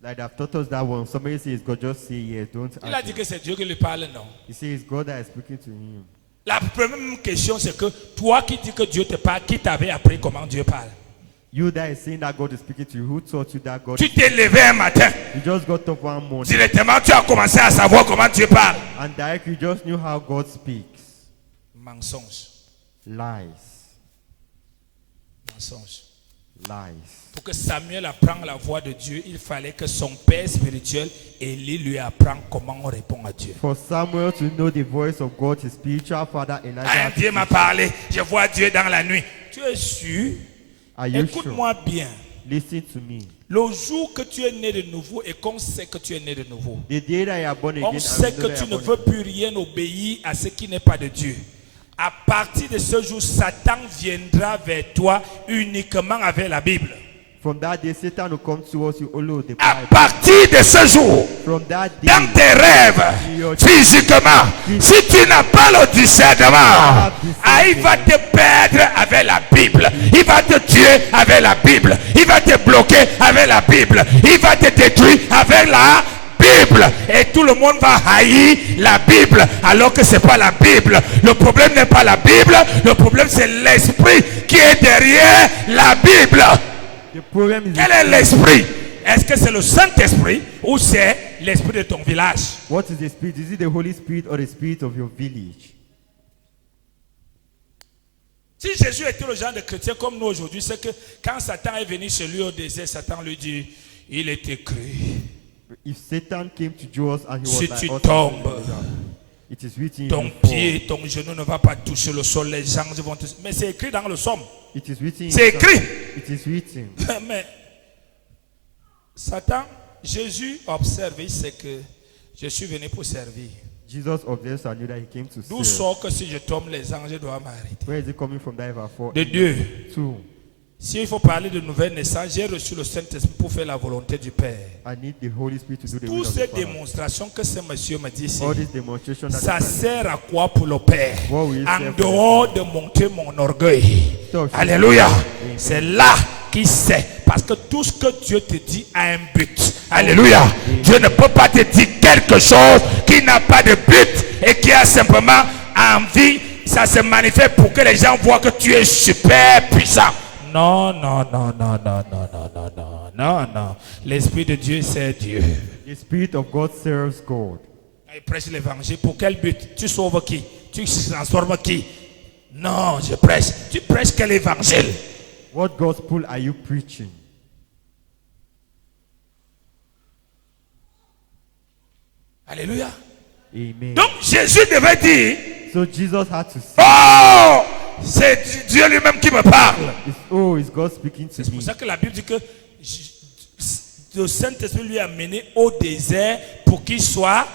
like they've taught us that when somebody says God, just say yes, don't Il a argue. dit que c'est Dieu qui lui parle, non. He says God that is speaking to him. La première question, c'est que toi qui dis que Dieu te parle, qui t'avait appris comment Dieu parle? You that is saying that God is speaking to you, who taught you that God Tu is t'es levé un matin, You just got up one morning directement tu as commencé à savoir comment Dieu parle. and directly you just knew how God speaks. Mensonge, Lies. mensonge. Lies. Pour que Samuel apprenne la voix de Dieu, il fallait que son père spirituel, Élie, lui apprenne comment on répond à Dieu. For Samuel to know the voice of God, his spiritual father Un Elijah. Dieu m'a parlé, je vois Dieu dans la nuit. Tu es sûr? Are you sure? Écoute-moi bien. Listen to me. Le jour que tu es né de nouveau et qu'on sait que tu es né de nouveau, The day that you are born again, on and sait we know que that tu you ne are veux born plus rien obéir à ce qui n'est pas de Dieu. À partir de ce jour, Satan viendra vers toi uniquement avec la Bible. again. From that day, Satan will come towards you all over the À Bible. partir de ce jour, From that day, dans tes rêves, physiquement, si tu n'as pas le discernement, il va te perdre avec la Bible. Il va te tuer avec la Bible. Il va te bloquer avec la Bible. Il va te détruire avec la Bible. Et tout le monde va haïr la Bible alors que ce n'est pas la Bible. Le problème n'est pas la Bible. Le problème c'est l'esprit qui est derrière la Bible. the problem is Quel est l'esprit? Est-ce que c'est le Saint-Esprit ou c'est l'esprit de ton village? what is the spirit? Is it the Holy Spirit or the spirit of your village? Si Jésus était le genre de chrétien comme nous aujourd'hui, c'est que quand Satan est venu chez lui au désert, Satan lui dit, il est écrit, If Satan came to Joel and he was si like, tu us, tombes, it is written, ton you fall. pied, ton genou ne va pas toucher le sol, les anges vont te... Mais c'est écrit dans le psaume. It is written. in C'est Psalm. écrit. It is written. Mais Satan, Jésus observe, il sait que je suis venu pour servir. Jesus observes and knew that he came to D'où serve. sort que si je tombe, les anges doivent m'arrêter. Where is it coming from that if I fall? De Dieu. Two. S'il faut parler de nouvelle naissance, j'ai reçu le Saint-Esprit pour faire la volonté du Père. I need the Holy Spirit to do the will Toutes of ces the Father. démonstrations que ce monsieur me dit ici, All this demonstration that ça the sert à quoi pour le Père? What will it En serve dehors de monter mon orgueil. Stop. Alléluia. C'est là qu'il sait. Parce que tout ce que Dieu te dit a un but. Alléluia. Dieu ne peut pas te dire quelque chose qui n'a pas de but et qui a simplement envie. Ça se manifeste pour que les gens voient que tu es super puissant. Non, non, non, non, non, non, non, non, non, non, non. L'Esprit de Dieu, c'est Dieu. The Spirit of God serves God. Il prêche l'évangile. Pour quel but? Tu sauves qui? Tu transformes qui? Non, je prêche. Tu prêches quel évangile? What gospel are you preaching? Alléluia. Amen. Donc Jésus devait dire, So Jesus had to say, oh, c'est Dieu lui-même qui me parle. it's God speaking to C'est me. pour ça que la Bible dit que le Saint-Esprit lui a mené au désert pour qu'il soit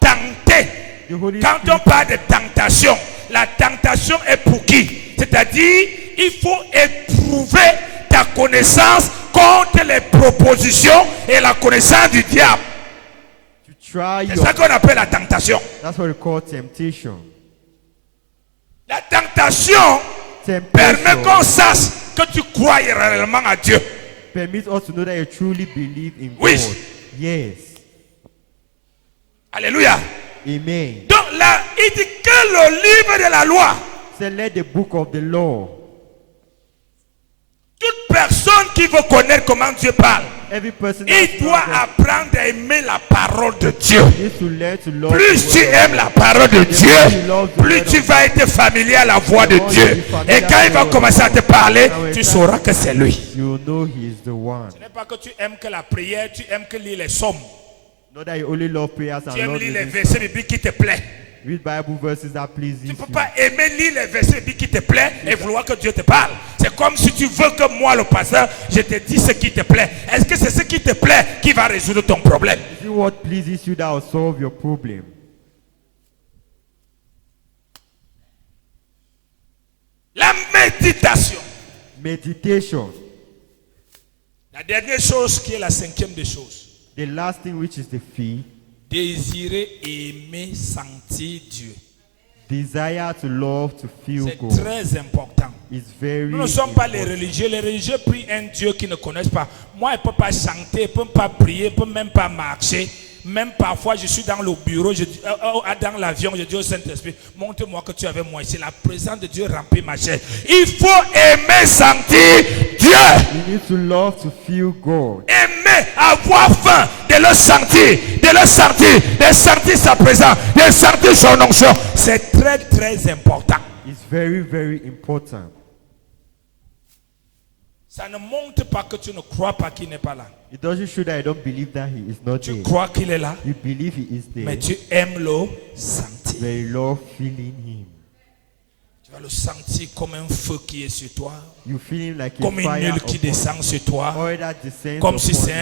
tenté. The Holy Quand Spirit, on parle de tentation, la tentation est pour qui? C'est-à-dire, il faut éprouver ta connaissance contre les propositions et la connaissance du diable. to try C'est your, ça qu'on appelle la tentation. that's what we call temptation. La tentation permet qu'on sache que tu crois réellement à Dieu. Permit us to know that you truly believe in Oui. God. Yes. Alléluia. Amen. Donc là, il dit que le livre de la loi, Say, let the book of the law. toute personne qui veut connaître comment Dieu parle, Every person that il doit apprendre à aimer la parole de Dieu. needs to learn to love Plus the tu word of aimes God. la parole de Dieu, plus tu vas être familier à la voix de Dieu. Et quand il va commencer à te parler, tu sauras que c'est lui. You know he is the one. Ce n'est pas que tu aimes que la prière, tu aimes que lire les psaumes. Not that you only love prayers Tu and aimes love lire les reading. versets bibliques qui te plaisent. Read Bible verses that please Tu you. ne peux pas aimer lire les versets bibliques qui te plaisent et vouloir que Dieu te parle. C'est comme si tu veux que moi, le pasteur, je te dise ce qui te plaît. Est-ce que c'est ce qui te plaît qui va résoudre ton problème? See what pleases you that will solve your problem. La méditation. Meditation. La dernière chose qui est la cinquième des choses. The last thing, which is the fifth, Désirer, aimer, sentir Dieu. desire to love, to feel C'est God. très important. Is very Nous ne sommes pas les important. religieux. Les religieux prient un Dieu qu'ils ne connaissent pas. Moi, je ne peux pas chanter, je ne peux pas prier, je ne peux même pas marcher. Même parfois, je suis dans le bureau, dans l'avion, je dis au Saint-Esprit, montre-moi que tu es avec moi ici. La présence de Dieu remplit ma chair. Il faut aimer sentir Dieu. You need to love to feel God. Aimer, avoir faim de le sentir, de sentir sa présence, de sentir son onction. C'est très, très important. It's very, very important. Ça ne montre pas que tu ne crois pas qu'il n'est pas là. It doesn't show that I don't believe that He is not Tu there. crois qu'il est là, You believe He is there, mais tu aimes le sentir. but you love feeling Him. Tu vas le sentir comme un feu qui est sur toi, You feel Him like a comme une fire huile qui upon descend sur toi, oil that descends comme si upon c'est you.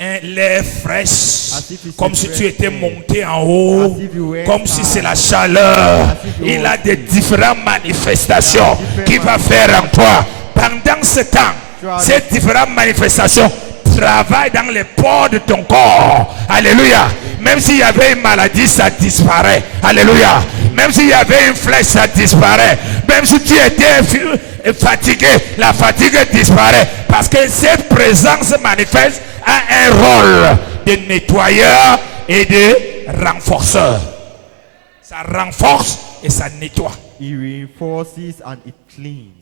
un lait fraîche, As if it's comme a si tu fresh étais air. monté en haut, As if you were comme si c'est la high. chaleur. As if you Il were a des heat. différentes manifestations Different qu'il va faire en toi. Pendant ce temps, Throughout ces différentes manifestations travaillent dans les pores de ton corps. Alléluia. Même s'il y avait une maladie, ça disparaît. Alléluia. Même s'il y avait une flèche, ça disparaît. Même si tu étais fatigué, la fatigue disparaît. Parce que cette présence manifeste a un rôle de nettoyeur et de renforceur. Ça renforce et ça nettoie. He reinforces and it cleans.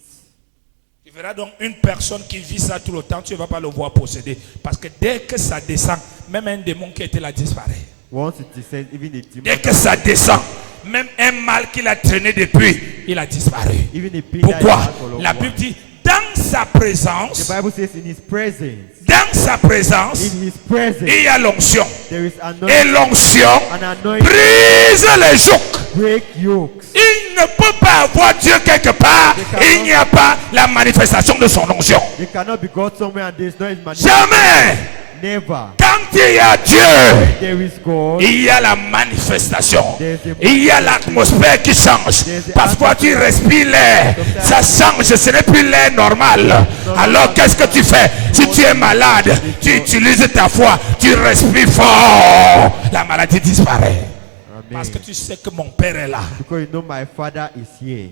Tu verras donc une personne qui vit ça tout le temps, tu ne vas pas le voir posséder. Parce que dès que ça descend, même un démon qui était là disparaît. Once it descends, even the demon, Dès que ça descend, même un mal qu'il a traîné depuis, il a disparu. even the pain that he Pourquoi? had for long La while. Bible dit, dans sa présence, The Bible says in His presence, dans sa présence, in His presence, il y a l'onction. there is Et anointing, l'onction an anointing brise les jougs. break yokes. Il ne peut pas avoir Dieu quelque part. Il n'y a pas la manifestation de son onction. They cannot be God somewhere and there is no His manifestation. Jamais. Never. Quand il y a Dieu, There is God. il y a la manifestation. Il y a l'atmosphère qui change. Parce que tu respires l'air, ça change, ce n'est plus l'air normal. Alors qu'est-ce que tu fais? Si tu es malade, tu utilises ta foi, tu respires fort, la maladie disparaît. Parce que Amen. tu sais que mon Père est là. Because you know my Father is here.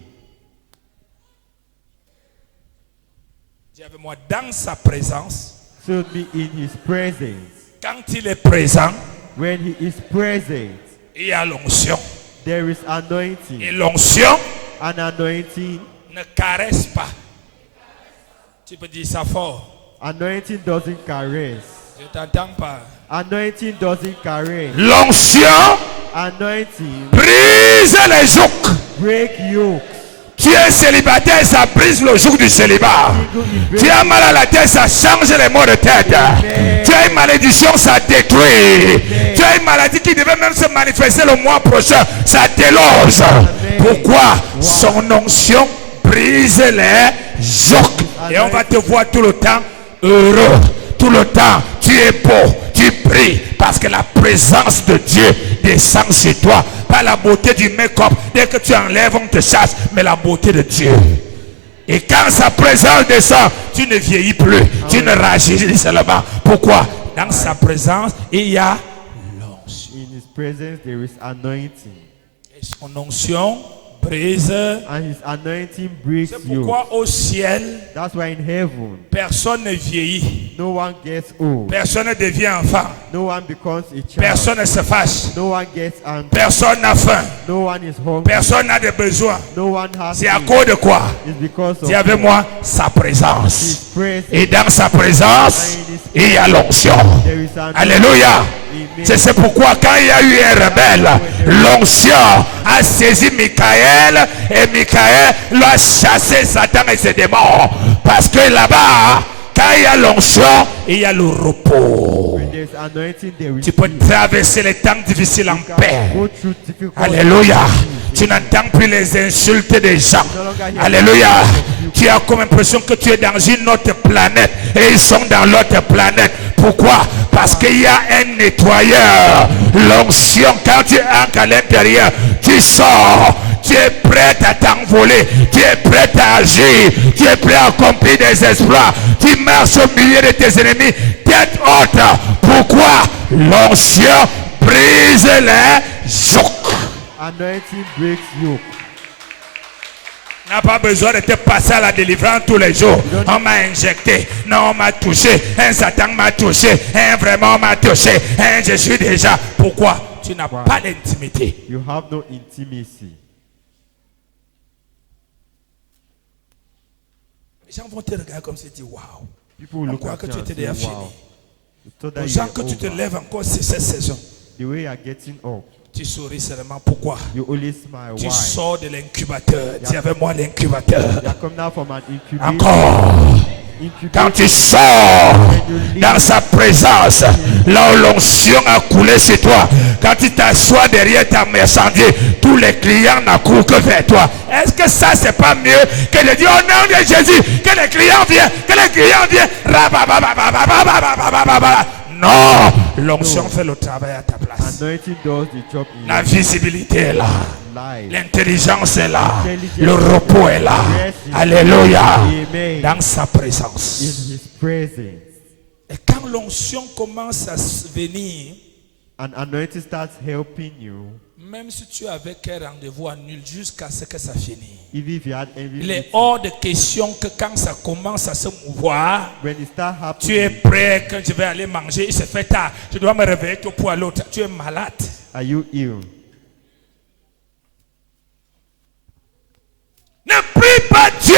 Dis avec moi, dans sa présence, So be in His presence. quand il est présent, When He is present, il y a l'onction. there is Et anointing. l'onction An anointing. ne caresse pas. Tu peux dire ça fort. Anointing doesn't caress. Je t'entends pas. Anointing doesn't caress. L'onction Anointing brise les jougs. break yokes. Tu es célibataire, ça brise le joug du célibat. Tu as mal à la tête, ça change les maux de tête. Tu as une malédiction, ça détruit. Tu as une maladie qui devait même se manifester le mois prochain, ça déloge. Pourquoi? Son onction brise les jougs. Et on va te voir tout le temps heureux. Tout le temps, tu es beau, tu brilles. Parce que la présence de Dieu descend sur toi. Pas la beauté du make-up. Dès que tu enlèves, on te chasse. Mais la beauté de Dieu. Et quand sa présence descend, tu ne vieillis plus. Tu ne rajeunis seulement. Pourquoi? Dans sa présence, il y a l'onction. In His presence, there is anointing. Et son onction brise. And His anointing breaks C'est yokes. pourquoi au ciel, That's why in heaven, personne ne vieillit. no one gets old. Personne ne devient enfant. No one becomes a child. Personne ne se fâche. No one gets angry. Personne n'a faim. No one is hungry. Personne n'a de besoin. No one has C'est à need. cause de quoi? It's because of Dis avec moi, sa His présence. presence. Et dans sa présence, il y a l'onction. There is anointing. Alléluia. Amen. C'est pourquoi quand il y a eu un rebelle, l'onction a saisi Michael et Michael l'a chassé Satan et ses démons. Parce que là-bas, quand il y a l'onction, il y a le repos. When there's anointing, there is Tu peux peace. traverser les temps difficiles en You can paix. go through difficult Alléluia. times. Tu n'entends plus les insultes des gens. Alléluia. Tu as comme impression que tu es dans une autre planète et ils sont dans l'autre planète. Pourquoi? Parce qu'il y a un nettoyeur. L'onction, quand tu entres à l'intérieur, tu sors. Tu es prêt à t'envoler. Tu es prêt à agir. Tu es prêt à accomplir des exploits. Tu marches au milieu de tes ennemis. Tête haute. Pourquoi? L'onction brise les jougs. Anointing breaks yoke. n'a pas besoin de te passer à la délivrance tous les jours. On m'a injecté, non, on m'a touché, un Satan m'a touché, un vraiment m'a touché, un je suis déjà. Pourquoi? Tu n'as pas d'intimité. You have no intimacy. Les gens vont te regarder comme si tu dis waouh. People will On look croit at que you tu and étais say, déjà fini. wow. So that Aux you gens are que tu te over. lèves encore c'est cette saison. The way you are getting up, Tu souris seulement. Pourquoi? you always smile. Tu Why? sors de l'incubateur. Dis avec moi l'incubateur. You are coming out from an incubator. Encore. Quand tu sors dans sa présence, là où l'onction a coulé sur toi, quand tu t'assois derrière ta marchandise, tous les clients n'accourent que vers toi. Est-ce que ça, c'est pas mieux que de dire au nom de Jésus, que les clients viennent, que les clients viennent. Non, l'onction fait le travail à ta place. Anointing does the job in La your visibilité est là. life. L'intelligence est là. Le repos est là. Alléluia. Amen. Dans sa présence. In His presence. Et quand l'onction commence à venir, And anointing starts helping you. même si tu avais un rendez-vous, annule jusqu'à ce que ça finisse. Even if you had envy, Il est hors de question que quand ça commence à se mouvoir, when it starts tu es happening, prêt, quand je vais aller manger, il se fait tard, je dois me réveiller tôt pour aller l'autre. Tu es malade. are you ill? Ne prie pas Dieu.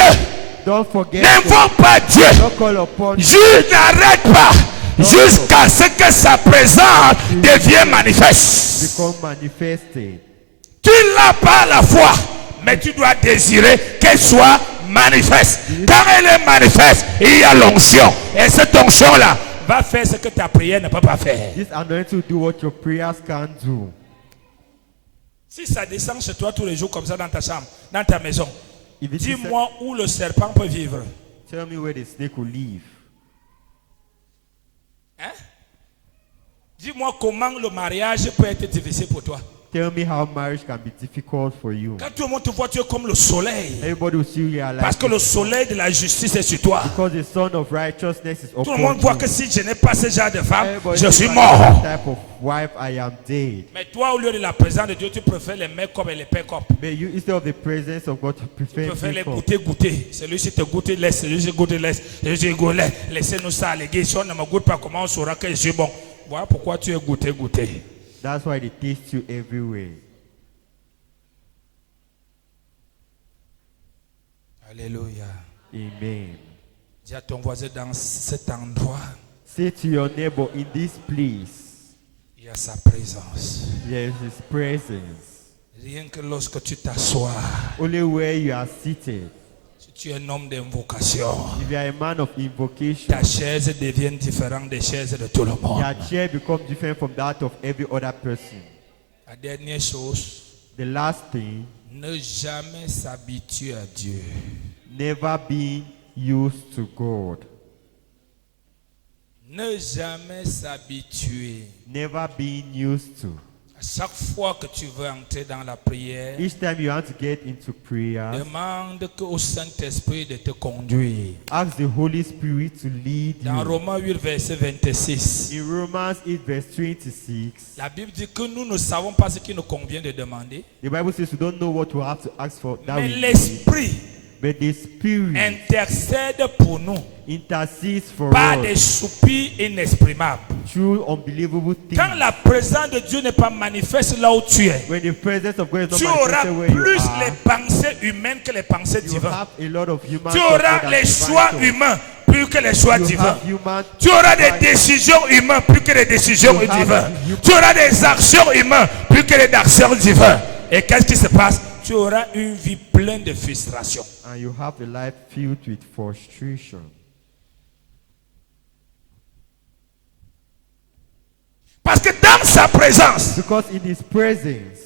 Don't forget. N'invoque pas Dieu. Don't call upon Je n'arrête pas jusqu'à ce que sa présence devienne manifeste. become manifested. Tu l'as pas à la foi, mais tu dois désirer qu'elle soit manifeste. Quand elle est manifeste, il y a l'onction. Et cette onction-là va faire ce que ta prière ne peut pas faire. This anointing will do what your prayers can't do. Si ça descend chez toi tous les jours comme ça dans ta chambre, dans ta maison, If it is- dis-moi où le serpent peut vivre. Tell me where the snake will live. Hein? Dis-moi comment le mariage peut être difficile pour toi. Tell me how marriage can be difficult for you. Quand tout le monde te voit, tu es comme le soleil. Everybody will see you are like Parce que le soleil de la justice est sur toi. because the son of righteousness is Tout le upon monde voit you. que si je n'ai pas ce genre de femme, Everybody je knows suis that mort. type of wife I am dead. Mais toi, au lieu de la présence de Dieu, tu préfères les make-up et les pick-up. But you, instead of the presence of God, you Tu prefer préfères les makeup. goûter. Celui-ci te goûte, laisse. Celui-ci goûte, laisse. Celui-ci goûte, laisse. Laissez-nous ça, les gars. Si on ne me goûte pas, comment on saura que je suis bon? Voilà pourquoi tu es goûté. That's why they taste you everywhere. Alléluia. Amen. Dis à ton voisin dans cet endroit, Say to your neighbor, in this place, il y a sa présence. there is His presence. Rien que lorsque tu t'assois, Only where you are seated. si tu es un homme d'invocation, If you are a man of invocation, ta chaise devient différente des chaises de tout le monde. your chair becomes different from that of every other person. La dernière chose, The last thing, ne jamais s'habituer à Dieu. never being used to God. Ne jamais s'habituer. Never being used to. À chaque fois que tu veux entrer dans la prière, Each time you want to get into prayer, demande au Saint-Esprit de te conduire. ask the Holy Spirit to lead Dans you. Romains 8, verset 26, In Romans 8 verse 26, la Bible dit que nous ne savons pas ce qu'il nous convient de demander, the Bible says we don't know what we have to ask for. That mais we need. l'Esprit But the Spirit intercède pour nous intercedes for par us des soupirs inexprimables. through unbelievable things. Quand la présence de Dieu n'est pas manifeste là où tu es, When the presence of God is tu not auras manifested where you plus are, les pensées humaines que les pensées you divines. have a lot of human Tu thoughts auras than les divine choix thoughts. humains plus que les choix You divins. have human Tu auras des thoughts. décisions humaines plus que les décisions You have divines. you- Tu auras des actions humaines plus que les actions divines. Et qu'est-ce qui se passe? Tu auras une vie pleine de frustration. And you have a life filled with frustration. Parce que dans sa présence, Because in His presence,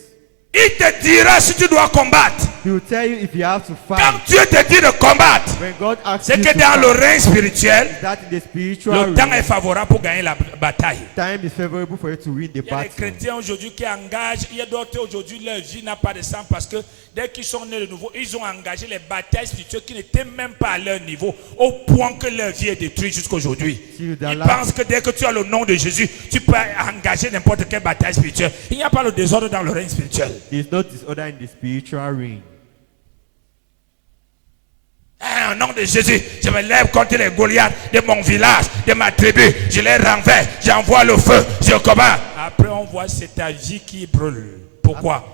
il te dira si tu dois combattre. He will tell you if you have to Quand fight. Dieu te dit de combattre, When God asks c'est you que to dans le fight, règne spirituel, that in the spiritual le temps realm, est favorable pour gagner la bataille. time is favorable for you to win the Il y a des battle. chrétiens aujourd'hui qui engagent, il y a d'autres aujourd'hui, leur vie n'a pas de sens parce que dès qu'ils sont nés de nouveau, ils ont engagé les batailles spirituelles qui n'étaient même pas à leur niveau, au point que leur vie est détruite jusqu'aujourd'hui. Si dans Ils la- pensent que dès que tu as le nom de Jésus, tu peux engager n'importe quelle bataille spirituelle. Il n'y a pas le désordre dans le règne spirituel. There is no disorder in the spiritual realm. Au nom de Jésus, je me lève contre les Goliaths de mon village, de ma tribu. Je les renverse, j'envoie le feu, je commande. Après, on voit c'est ta vie qui brûle. Pourquoi?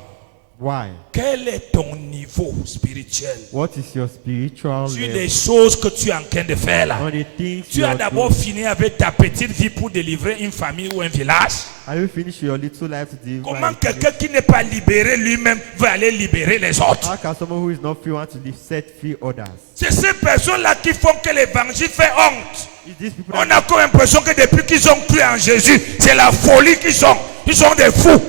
Why? Quel est ton niveau spirituel? What is your spiritual Sur level? les choses que tu es en train de faire là. On the things Tu you as are d'abord doing. fini avec ta petite vie pour délivrer une famille ou un village. Are you finished your little life to deliver? Comment quelqu'un qui n'est pas libéré lui-même veut aller libérer les autres? How can someone who is not free want to live, set free others? C'est ces personnes-là qui font que l'évangile fait honte. It's these people On that a comme l'impression que depuis qu'ils ont cru en Jésus, c'est la folie qu'ils sont. Ils sont des fous.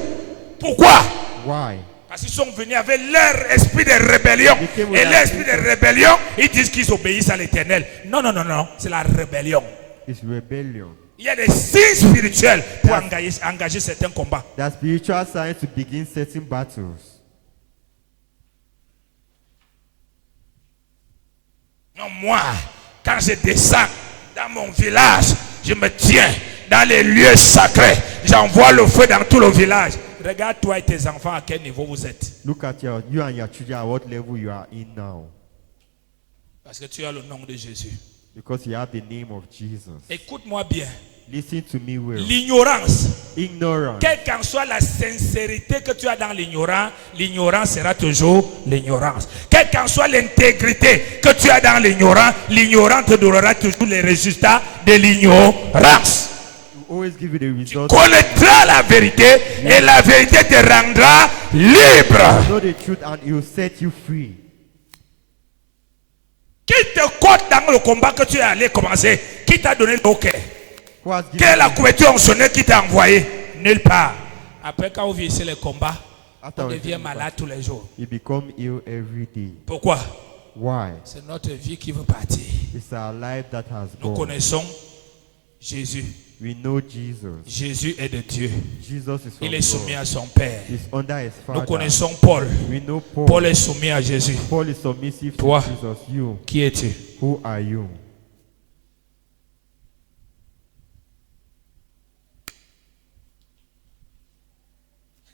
Pourquoi? why? Parce qu'ils sont venus avec leur esprit de rébellion. Et l'esprit de rébellion, ils disent qu'ils obéissent à l'éternel. Non, non, non, non. C'est la rébellion. It's rebellion. Il y a des signes spirituels pour engager certains combats. There are spiritual signs to begin certain battles. Non, moi, quand je descends dans mon village, je me tiens dans les lieux sacrés. J'envoie le feu dans tout le village. Regarde toi et tes enfants à quel niveau vous êtes. Look at you and your children at what level you are in now. Parce que tu as le nom de Jésus. Because you have the name of Jesus. Écoute-moi bien. Listen to me well. L'ignorance, Ignorance. quelle qu'en soit la sincérité que tu as dans l'ignorance sera toujours l'ignorance. Quelle qu'en soit l'intégrité que tu as dans l'ignorant te donnera toujours les résultats de l'ignorance. Always give you the result. Connaîtras la vérité et la vérité te rendra libre. Know the truth and it will set you free. Qui te cote dans le combat que tu es allé commencer? Qui t'a donné le OK? Who has given Quelle est la you- couverture ensonnée qui t'a envoyé? Nulle part. Après, quand vous vieillissez les combats, After on we devient finish malade tous les jours. You become ill every day. Pourquoi? Why? C'est notre vie qui veut partir. It's our life that has Nous gone. connaissons Jésus. We know Jesus. Jésus est de Dieu. Jesus is from Il est soumis God. à son Père. He's under his Nous father. connaissons Paul. We know Paul. Paul est soumis à Jésus. Paul is submissive Toi. to Jesus. You. Qui es-tu? Who are you?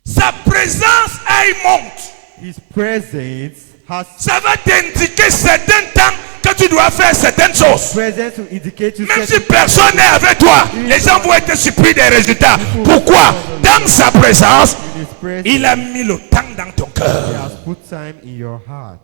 Sa présence monte. His presence has Ça va t'indiquer certains temps que tu dois faire certaines choses. presence to indicate to Même si certain- personne n'est avec toi, les gens vont être surpris des résultats. Pourquoi? Dans sa présence, in his presence. il a mis le temps dans ton He cœur. has put time in your heart.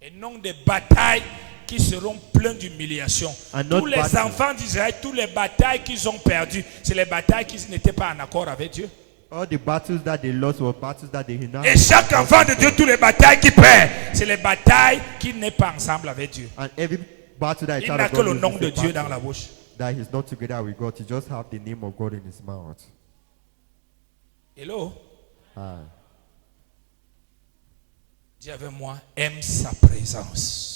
Et non des batailles qui seront pleines d'humiliation. And Tous not les battle. enfants d'Israël, toutes les batailles qu'ils ont perdues, c'est les batailles qui n'étaient pas en accord avec Dieu. All the battles that they lost were battles that they did not. Et chaque enfant de Dieu, toutes les batailles qu'il perd, c'est les batailles qui n'est pas ensemble avec Dieu. And every battle that a Il child n'a of que God le loses nom is de a Dieu battle dans la bouche. that he's not together with God. He just have the name of God in his mouth. Hello? Hi. Dis avec moi, aime sa présence.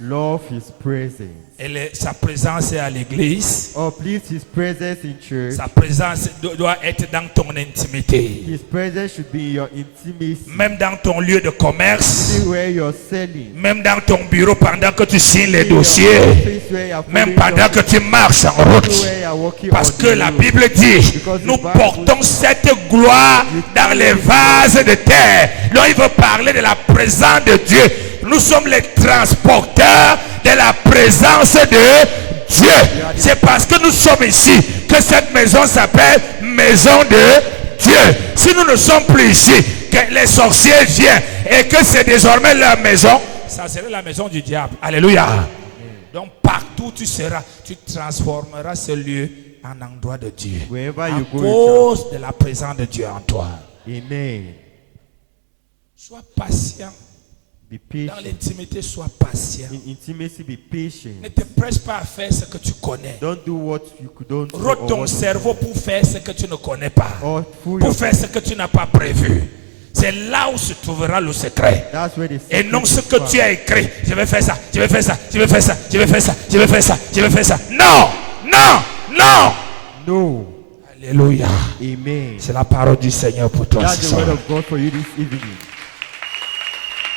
Love his presence. Sa présence est à l'église. Oh, please, his presence in church. Sa présence doit être dans ton intimité. His presence should be in your intimacy. Même dans ton lieu de commerce. See where you're selling. Même dans ton bureau pendant que tu signes les See your dossiers. office where you're Même following pendant que tu marches en route. where you're walking Parce on que the la road. Bible dit, Because the nous Bible portons cette gloire dans les vases de terre. Donc il veut parler de la présence de Dieu. Nous sommes les transporteurs de la présence de Dieu. C'est parce que nous sommes ici que cette maison s'appelle maison de Dieu. Si nous ne sommes plus ici, que les sorciers viennent et que c'est désormais leur maison, ça serait la maison du diable. Alléluia. Donc partout où tu seras, tu transformeras ce lieu en endroit de Dieu. Wherever À you go, cause de la présence de Dieu en toi. Amen. Sois patient. Be Dans patient. l'intimité, sois patient. In intimacy, be patient. Ne te presse pas à faire ce que tu connais. Don't do what you don't do Rôde or ton what- cerveau pour faire ce que tu ne connais pas. or fool Pour your- faire ce que tu n'as pas prévu. C'est là où se trouvera le secret. That's where the Et secret non ce is que found. tu as écrit. Je vais faire ça, je vais faire ça, je vais faire ça, je vais faire ça, je vais faire ça, je vais faire ça. Non, non, non. No. Alléluia. Amen. C'est la parole du Seigneur pour toi That's ce the soir. word of God for you this evening.